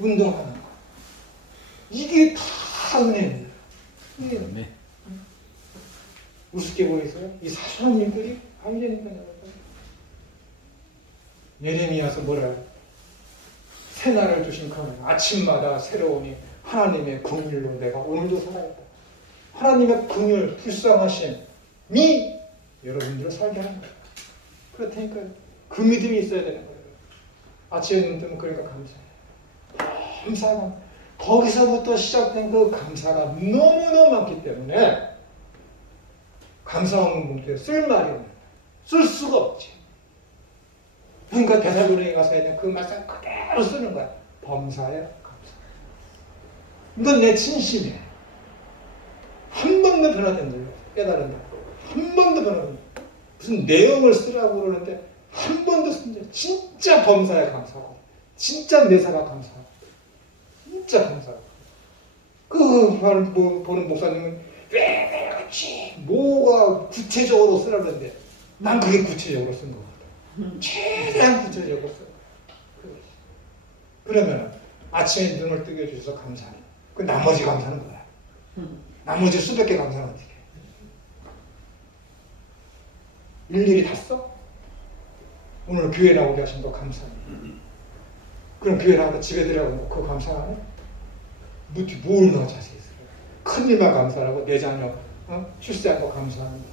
운동하는 거. 이게 다 은혜입니다. 네. 우습게 보이세요? 이 사소한 일들이 아니라니까요. 예레미야서 뭐래요? 새날을 주신 그 아침마다 새로우니 하나님의 긍휼로 내가 오늘도 살아있다. 하나님의 긍휼, 불쌍하심이 여러분들을 살게 하는 거예요. 그렇다니까요. 그 믿음이 있어야 되는 거예요. 아침에 눈 뜨면 그러니까 감사해요. 감사가 거기서부터 시작된 그 감사가 너무너무 많기 때문에 감사한 분께 쓸 말이 없는 거예요. 쓸 수가 없지. 그러니까 데살로니가에 가서 있는 그 말씀 그대로 쓰는 거야. 범사에 감사. 이건 내 진심이에요. 한 번도 변화된 적이 없어요. 깨달은다. 한 번도 변화된 적이 없어요. 무슨 내용을 쓰라고 그러는데 한 번도 쓴 적이 없어요. 진짜 범사에 감사하고 진짜 매사가 감사하고 진짜 감사하고 그 말을 보는 목사님은 왜 그렇지 뭐가 구체적으로 쓰라는데 난 그게 구체적으로 쓴 것 같아. 최대한 구체적으로 써요. 그러면 아침에 눈을 뜨게 해주셔서 감사해. 그 나머지 감사는 뭐야? 나머지 수백 개 감사는 어떻게 해? 일일이 다 써? 오늘 교회 나오게 하신 거 감사해. 그럼 교회 나가다 집에 들어가고 그거 감사하네? 뭘 더 자세히 써요? 큰 일만 감사하고 내 자녀 출세한 거 감사합니다.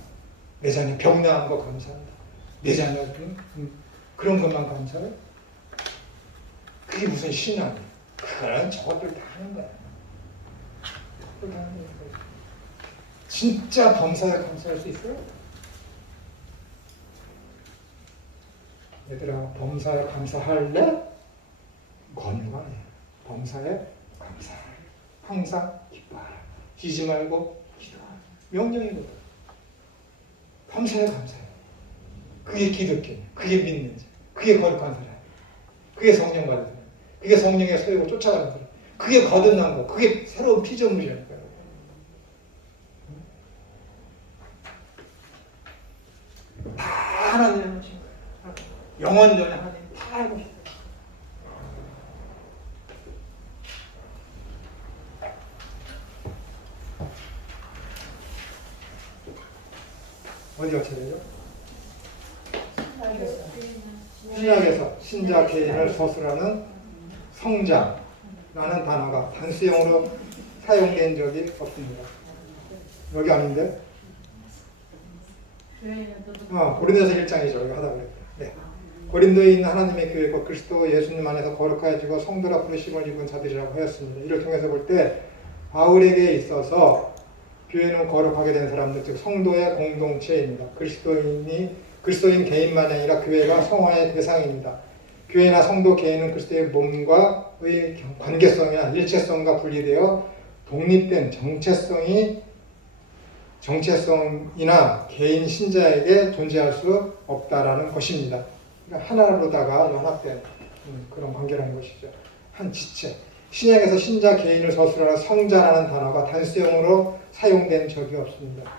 내 자녀 병나한 거 감사합니다. 내 자녀 그런 것만 감사해? 그게 무슨 신앙이야? 그런 저것들 다 하는 거야. 다 하는 거야. 진짜 범사에 감사할 수 있어요? 얘들아, 범사에 감사할래? 권유가 아니야. 범사에 감사해. 항상 기뻐하라. 쉬지 말고 기도하라. 명령이거든. 범사에 감사해. 그게 기독교냐? 그게 믿는 자. 그게 거룩한 사람. 그게 성령 받은 사람. 그게 성령의 소욕을 쫓아가는 사람. 그게 거듭난 거. 그게 새로운 피조물이라니까요. 다 하나님의 것인 거예요. 영원전에 하나님 다 알고 있어요. 어디가 차례죠? 신약에서 신자 개인을 서술하는 성장라는 단어가 단수형으로 사용된 적이 없습니다. 여기 아닌데? 고린도서 1장이죠. 여기 하다 그랬다. 네. 고린도에 있는 하나님의 교회가 그리스도 예수님 안에서 거룩하여지고 성도라 부르심을 입은 자들이라고 하였습니다. 이를 통해서 볼 때 바울에게 있어서 교회는 거룩하게 된 사람들, 즉 성도의 공동체입니다. 그리스도인 개인만이 아니라 교회가 성화의 대상입니다. 교회나 성도 개인은 그리스도의 몸과의 관계성이나 일체성과 분리되어 독립된 정체성이나 개인 신자에게 존재할 수 없다라는 것입니다. 그러니까 하나로다가 연합된 그런 관계라는 것이죠. 한 지체. 신약에서 신자 개인을 서술하는 성자라는 단어가 단수형으로 사용된 적이 없습니다.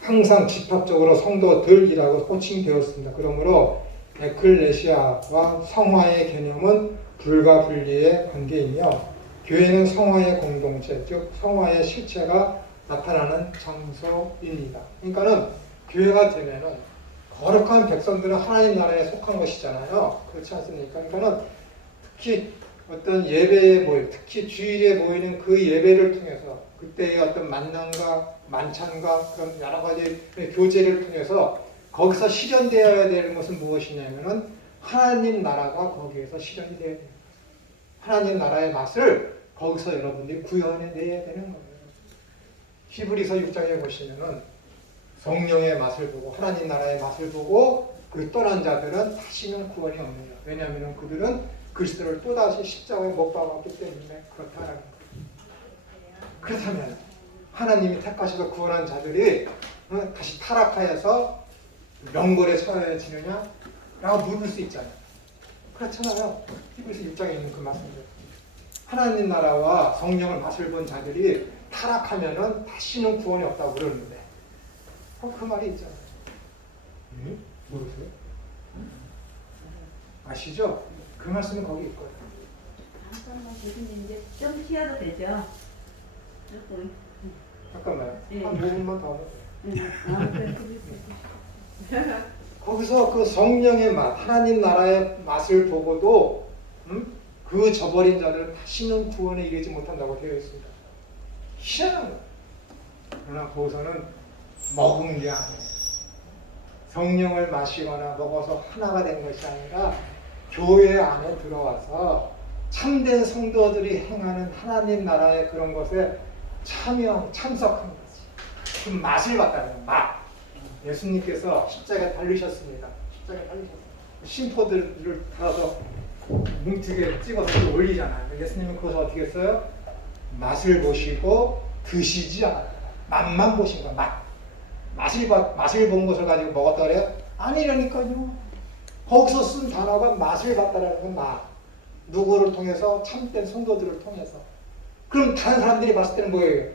항상 집합적으로 성도들이라고 호칭되었습니다. 그러므로 에클레시아와 성화의 개념은 불가분리의 관계이며 교회는 성화의 공동체, 즉 성화의 실체가 나타나는 장소입니다. 그러니까는 교회가 되면은 거룩한 백성들은 하나님 나라에 속한 것이잖아요. 그렇지 않습니까? 그러니까는 특히 어떤 예배에 특히 주일에 모이는 그 예배를 통해서 그때의 어떤 만남과 만찬과 그런 여러 가지 교제를 통해서 거기서 실현되어야 되는 것은 무엇이냐면은 하나님 나라가 거기에서 실현이 되어야 돼요. 하나님 나라의 맛을 거기서 여러분들이 구현해내야 되는 거예요. 히브리서 6장에 보시면은 성령의 맛을 보고 하나님 나라의 맛을 보고 그 떠난 자들은 다시는 구원이 없느냐. 왜냐하면 그들은 그리스도를 또다시 십자가에 못 박았기 때문에 그렇다라는 거예요. 그렇다면 하나님이 택하셔서 구원한 자들이 다시 타락하여서 명골에 처해지느냐? 라고 물을 수 있잖아요. 그렇잖아요. 히브리서 6장에 있는 그 말씀들. 하나님 나라와 성령을 맛을 본 자들이 타락하면은 다시는 구원이 없다고 그러는데 그 말이 있잖아요. 모르세요? 아시죠? 그 말씀은 거기 있거든요. 잠깐만 교수님 이제 좀 쉬어도 되죠? 조금. 잠깐만요. 네. 한 5분만 더 하면 돼요. 그래. 거기서 그 성령의 맛, 하나님 나라의 맛을 보고도 그 저버린 자들은 다시는 구원에 이르지 못한다고 되어 있습니다. 희한한 거예요. 그러나 거기서는 먹은 게 아니에요. 성령을 마시거나 먹어서 하나가 된 것이 아니라 교회 안에 들어와서 참된 성도들이 행하는 하나님 나라의 그런 것에 참석한 거지. 그 맛을 봤다는 거예요. 맛. 예수님께서 십자가에 달리셨습니다. 십자가에 달리셨어요. 심포들을 달아서 뭉티게 찍어서 올리잖아요. 예수님은 그것을 어떻게 했어요? 맛을 보시고 드시지 않아요. 맛만 보신 거야. 맛을 본 것을 가지고 먹었다 그래요? 아니라니까요. 거기서 쓴 단어가 맛을 봤다라는 건 맛. 누구를 통해서? 참된 성도들을 통해서. 그럼 다른 사람들이 봤을 때는 뭐예요?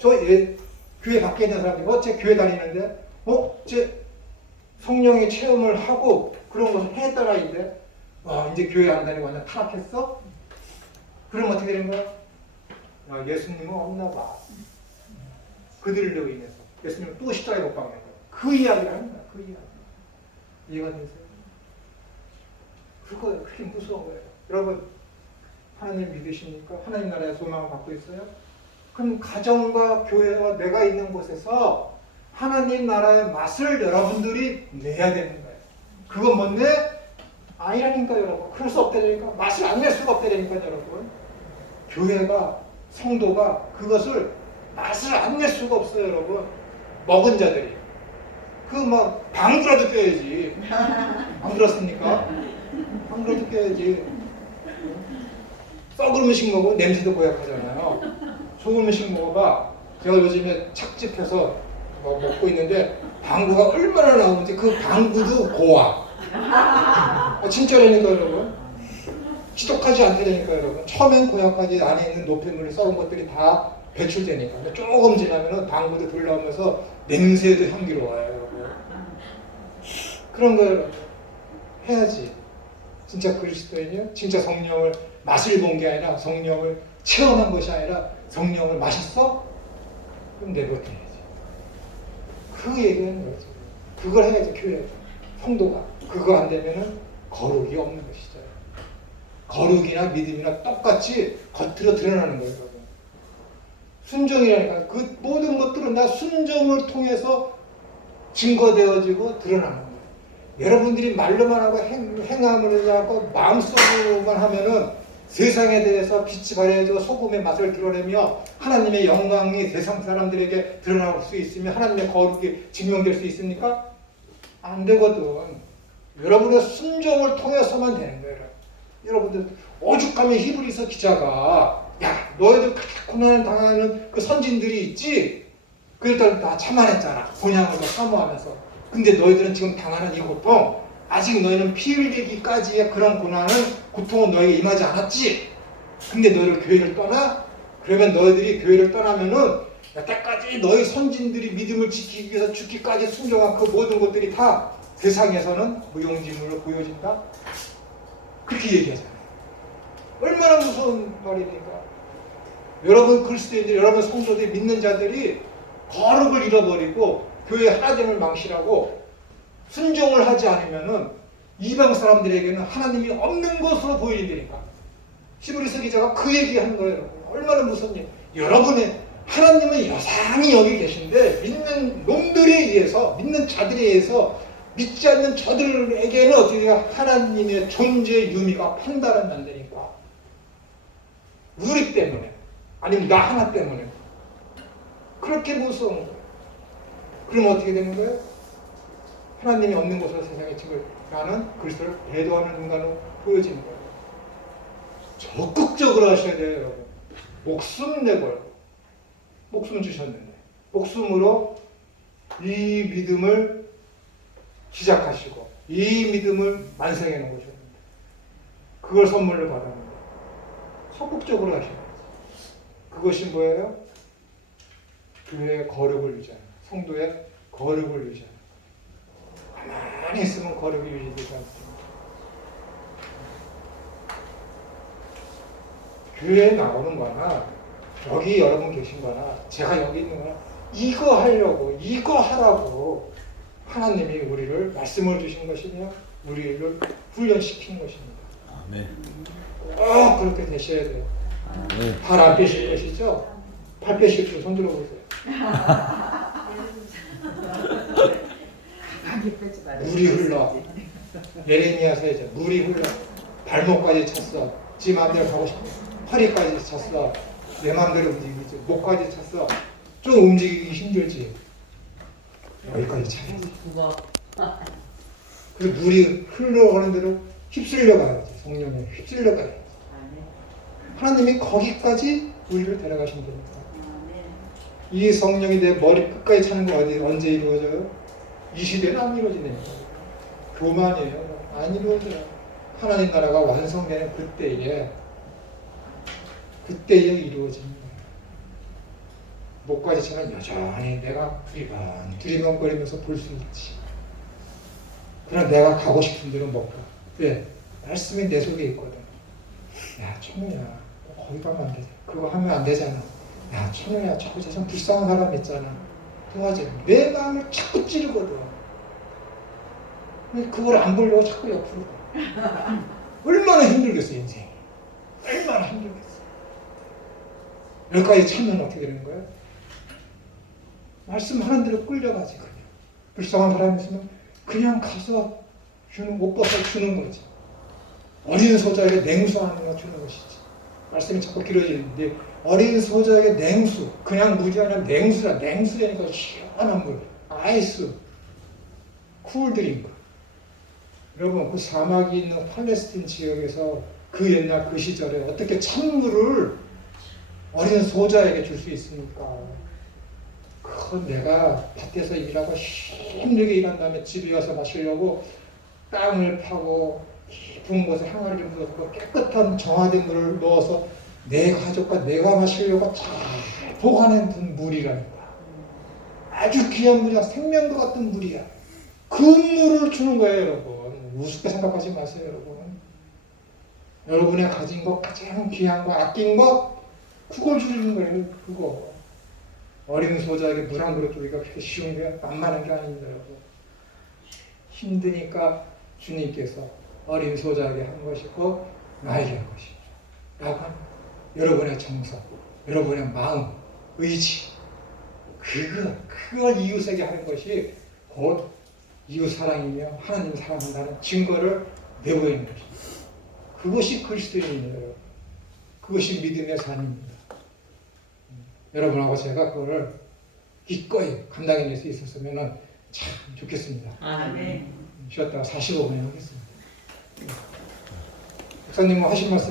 교회 밖에 있는 사람들이 쟤 교회 다니는데? 쟤 성령의 체험을 하고 그런 것을 했던 아이인데? 이제 교회 안 다니고 완전 타락했어? 그럼 어떻게 되는 거야? 예수님은 없나 봐. 그들로 인해서. 예수님은 또 십자가에 못 박는 거야. 그 이야기를 하는 거야. 그 이야기. 이해가 되세요? 그거예요. 그게 무서운 거예요. 여러분, 하나님 믿으십니까? 하나님 나라의 소망을 갖고 있어요? 그럼 가정과 교회와 내가 있는 곳에서 하나님 나라의 맛을 여러분들이 내야 되는 거예요. 그건 뭔데? 아니라니까 여러분. 그럴 수 없다니까. 맛을 안 낼 수가 없다니까 여러분. 교회가 성도가 그것을 맛을 안 낼 수가 없어요 여러분. 먹은 자들이. 방구라도 껴야지. 안 그렇습니까? 방구라도 껴야지. 썩은 음식 먹어 냄새도 고약하잖아요. 좋은 음식 먹어봐. 제가 요즘에 착즙해서 먹고 있는데 방구가 얼마나 나오는지 그 방구도 고와. 진짜라니까 여러분. 지독하지 않다니까 여러분. 처음엔 고약하지 안에 있는 노폐물 썩은 것들이 다 배출되니까. 조금 지나면은 방구도 덜 나오면서 냄새도 향기로워요 여러분. 그런 걸 해야지. 진짜 그리스도인이요? 진짜 성령을 맛을 본 게 아니라 성령을 체험한 것이 아니라 성령을 마셨어? 그럼 내버려야지. 그 얘기는 거지. 그걸 해야지 교회가. 성도가. 그거 안 되면은 거룩이 없는 것이죠. 거룩이나 믿음이나 똑같이 겉으로 드러나는 거예요. 여러분. 순종이라니까. 그 모든 것들은 다 순종을 통해서 증거되어지고 드러나는 거예요. 여러분들이 말로만 하고 행함을 하고 마음속으로만 하면은 세상에 대해서 빛이 발해져 소금의 맛을 드러내며 하나님의 영광이 세상 사람들에게 드러날 수 있으며 하나님의 거룩이 증명될 수 있습니까? 안 되거든. 여러분의 순종을 통해서만 되는 거예요. 여러분들 오죽하면 히브리서 기자가 너희들 그렇게 고난을 당하는 그 선진들이 있지? 그들은 다 참아냈잖아. 곤양을 사모하면서. 근데 너희들은 지금 당하는 이 고통 아직 너희는 피 흘리기까지의 그런 고난은 고통은 너에게 임하지 않았지. 근데 너희를 교회를 떠나? 그러면 너희들이 교회를 떠나면은 여태까지 너희 선진들이 믿음을 지키기 위해서 죽기까지 순종한 그 모든 것들이 다 세상에서는 무용지물로 보여진다. 그렇게 얘기하잖아요. 얼마나 무서운 말입니까? 여러분 그리스도인들, 여러분 성도들, 믿는 자들이 거룩을 잃어버리고 교회 하나됨을 망실하고 순종을 하지 않으면은 이방 사람들에게는 하나님이 없는 것으로 보이니까. 히브리서 기자가 그 얘기하는 거예요. 얼마나 무섭냐. 여러분의 하나님은 여상히 여기 계신데 믿는 놈들에 의해서, 믿는 자들에 의해서 믿지 않는 저들에게는 어떻게 돼요? 하나님의 존재의 유미가 판단은 안 되니까. 우리 때문에, 아니면 나 하나 때문에. 그렇게 무서운 거예요. 그럼 어떻게 되는 거예요? 하나님이 없는 곳으로 세상에 찍을 나는 그리스도를 배도하는 인간으로 보여지는 거예요. 적극적으로 하셔야 돼요, 여러분. 목숨 내고요. 목숨 주셨는데 목숨으로 이 믿음을 시작하시고 이 믿음을 완성해 놓으셨는데 그걸 선물로 받았는데 적극적으로 하셔야 돼요. 그것이 뭐예요? 교회의 거룩을 유지하는, 성도의 거룩을 유지하는. 가만히 있으면 거룩이 유지되지 않습니다. 교회에 나오는 거나 여기 여러분 계신 거나 제가 여기 있는 거나 이거 하려고, 이거 하라고 하나님이 우리를 말씀을 주신 것이며 우리를 훈련시키는 것입니다. 아멘. 꼭 그렇게 되셔야 돼요. 아멘. 발 안 빼실 것이죠? 팔 빼실 분 손 들어보세요. 물이 흘러. 예레미야서에 물이 흘러. 발목까지 찼어. 지 마음대로 가고 싶어. 허리까지 찼어. 내 마음대로 움직이지. 목까지 찼어. 좀 움직이기 힘들지. 여기까지 차야지. 그래서 물이 흘러가는 대로 휩쓸려 가야지. 성령에 휩쓸려 가야지. 하나님이 거기까지 우리를 데려가신다니까. 이 성령이 내 머리 끝까지 차는 거 언제 이루어져요? 이 시대는 안 이루어지네요. 교만이에요. 안 이루어져요. 하나님 나라가 완성되는 그때에 이루어집니다. 목까지 차면 여전히 내가 두리번거리면서 볼 수 있지. 그러나 내가 가고 싶은 데는 못 가. 왜? 말씀이 내 속에 있거든. 야, 천우야, 거기 가면 안 되지. 그거 하면 안 되잖아. 야, 천우야, 자꾸 저참 불쌍한 사람 있잖아. 도와줘. 내 마음을 자꾸 찌르거든. 그걸 안 보려고 자꾸 옆으로 가. 얼마나 힘들겠어, 인생이. 얼마나 힘들겠어. 여기까지 참으면 어떻게 되는 거예요? 말씀하는 대로 끌려가지, 그냥. 불쌍한 사람이 있으면 그냥 가서 옷 벗어 주는 거지. 어린 소자에게 냉수 하나 주는 것이지. 말씀이 자꾸 길어지는데 어린 소자에게 냉수, 그냥 물이 아니라 냉수라. 냉수라니까 시원한 물, 아이스, 쿨드링크. 여러분 그 사막이 있는 팔레스틴 지역에서 그 옛날 그 시절에 어떻게 찬물을 어린 소자에게 줄 수 있습니까? 그건 내가 밭에서 일하고 힘들게 일한 다음에 집에 가서 마시려고 땅을 파고 깊은 곳에 항아리를 부어서 깨끗한 정화된 물을 넣어서 내 가족과 내가 마시려고 잘 보관해둔 물이라니까. 아주 귀한 물이야. 생명도 같은 물이야. 그 물을 주는 거예요, 여러분. 우습게 생각하지 마세요, 여러분. 여러분의 가진 것, 가장 귀한 거, 아낀 것, 그걸 주는 거예요, 그거. 어린 소자에게 물 한 그릇 주기가 그렇게 쉬운 게 만만한 게 아닙니다, 여러분. 힘드니까 주님께서 어린 소자에게 한 것이고 나에게 한 것이죠. 라고 합니다. 여러분의 정성, 여러분의 마음, 의지, 그걸 이웃에게 하는 것이 곧 이웃 사랑이며 하나님 사랑한다는 증거를 내보이는 것입니다. 그것이 그리스도인이에요, 여러분. 그것이 믿음의 삶입니다. 여러분하고 제가 그거를 기꺼이 감당해낼 수 있었으면 참 좋겠습니다. 아멘. 쉬었다가 45분에 하겠습니다. 목사님 하신 말씀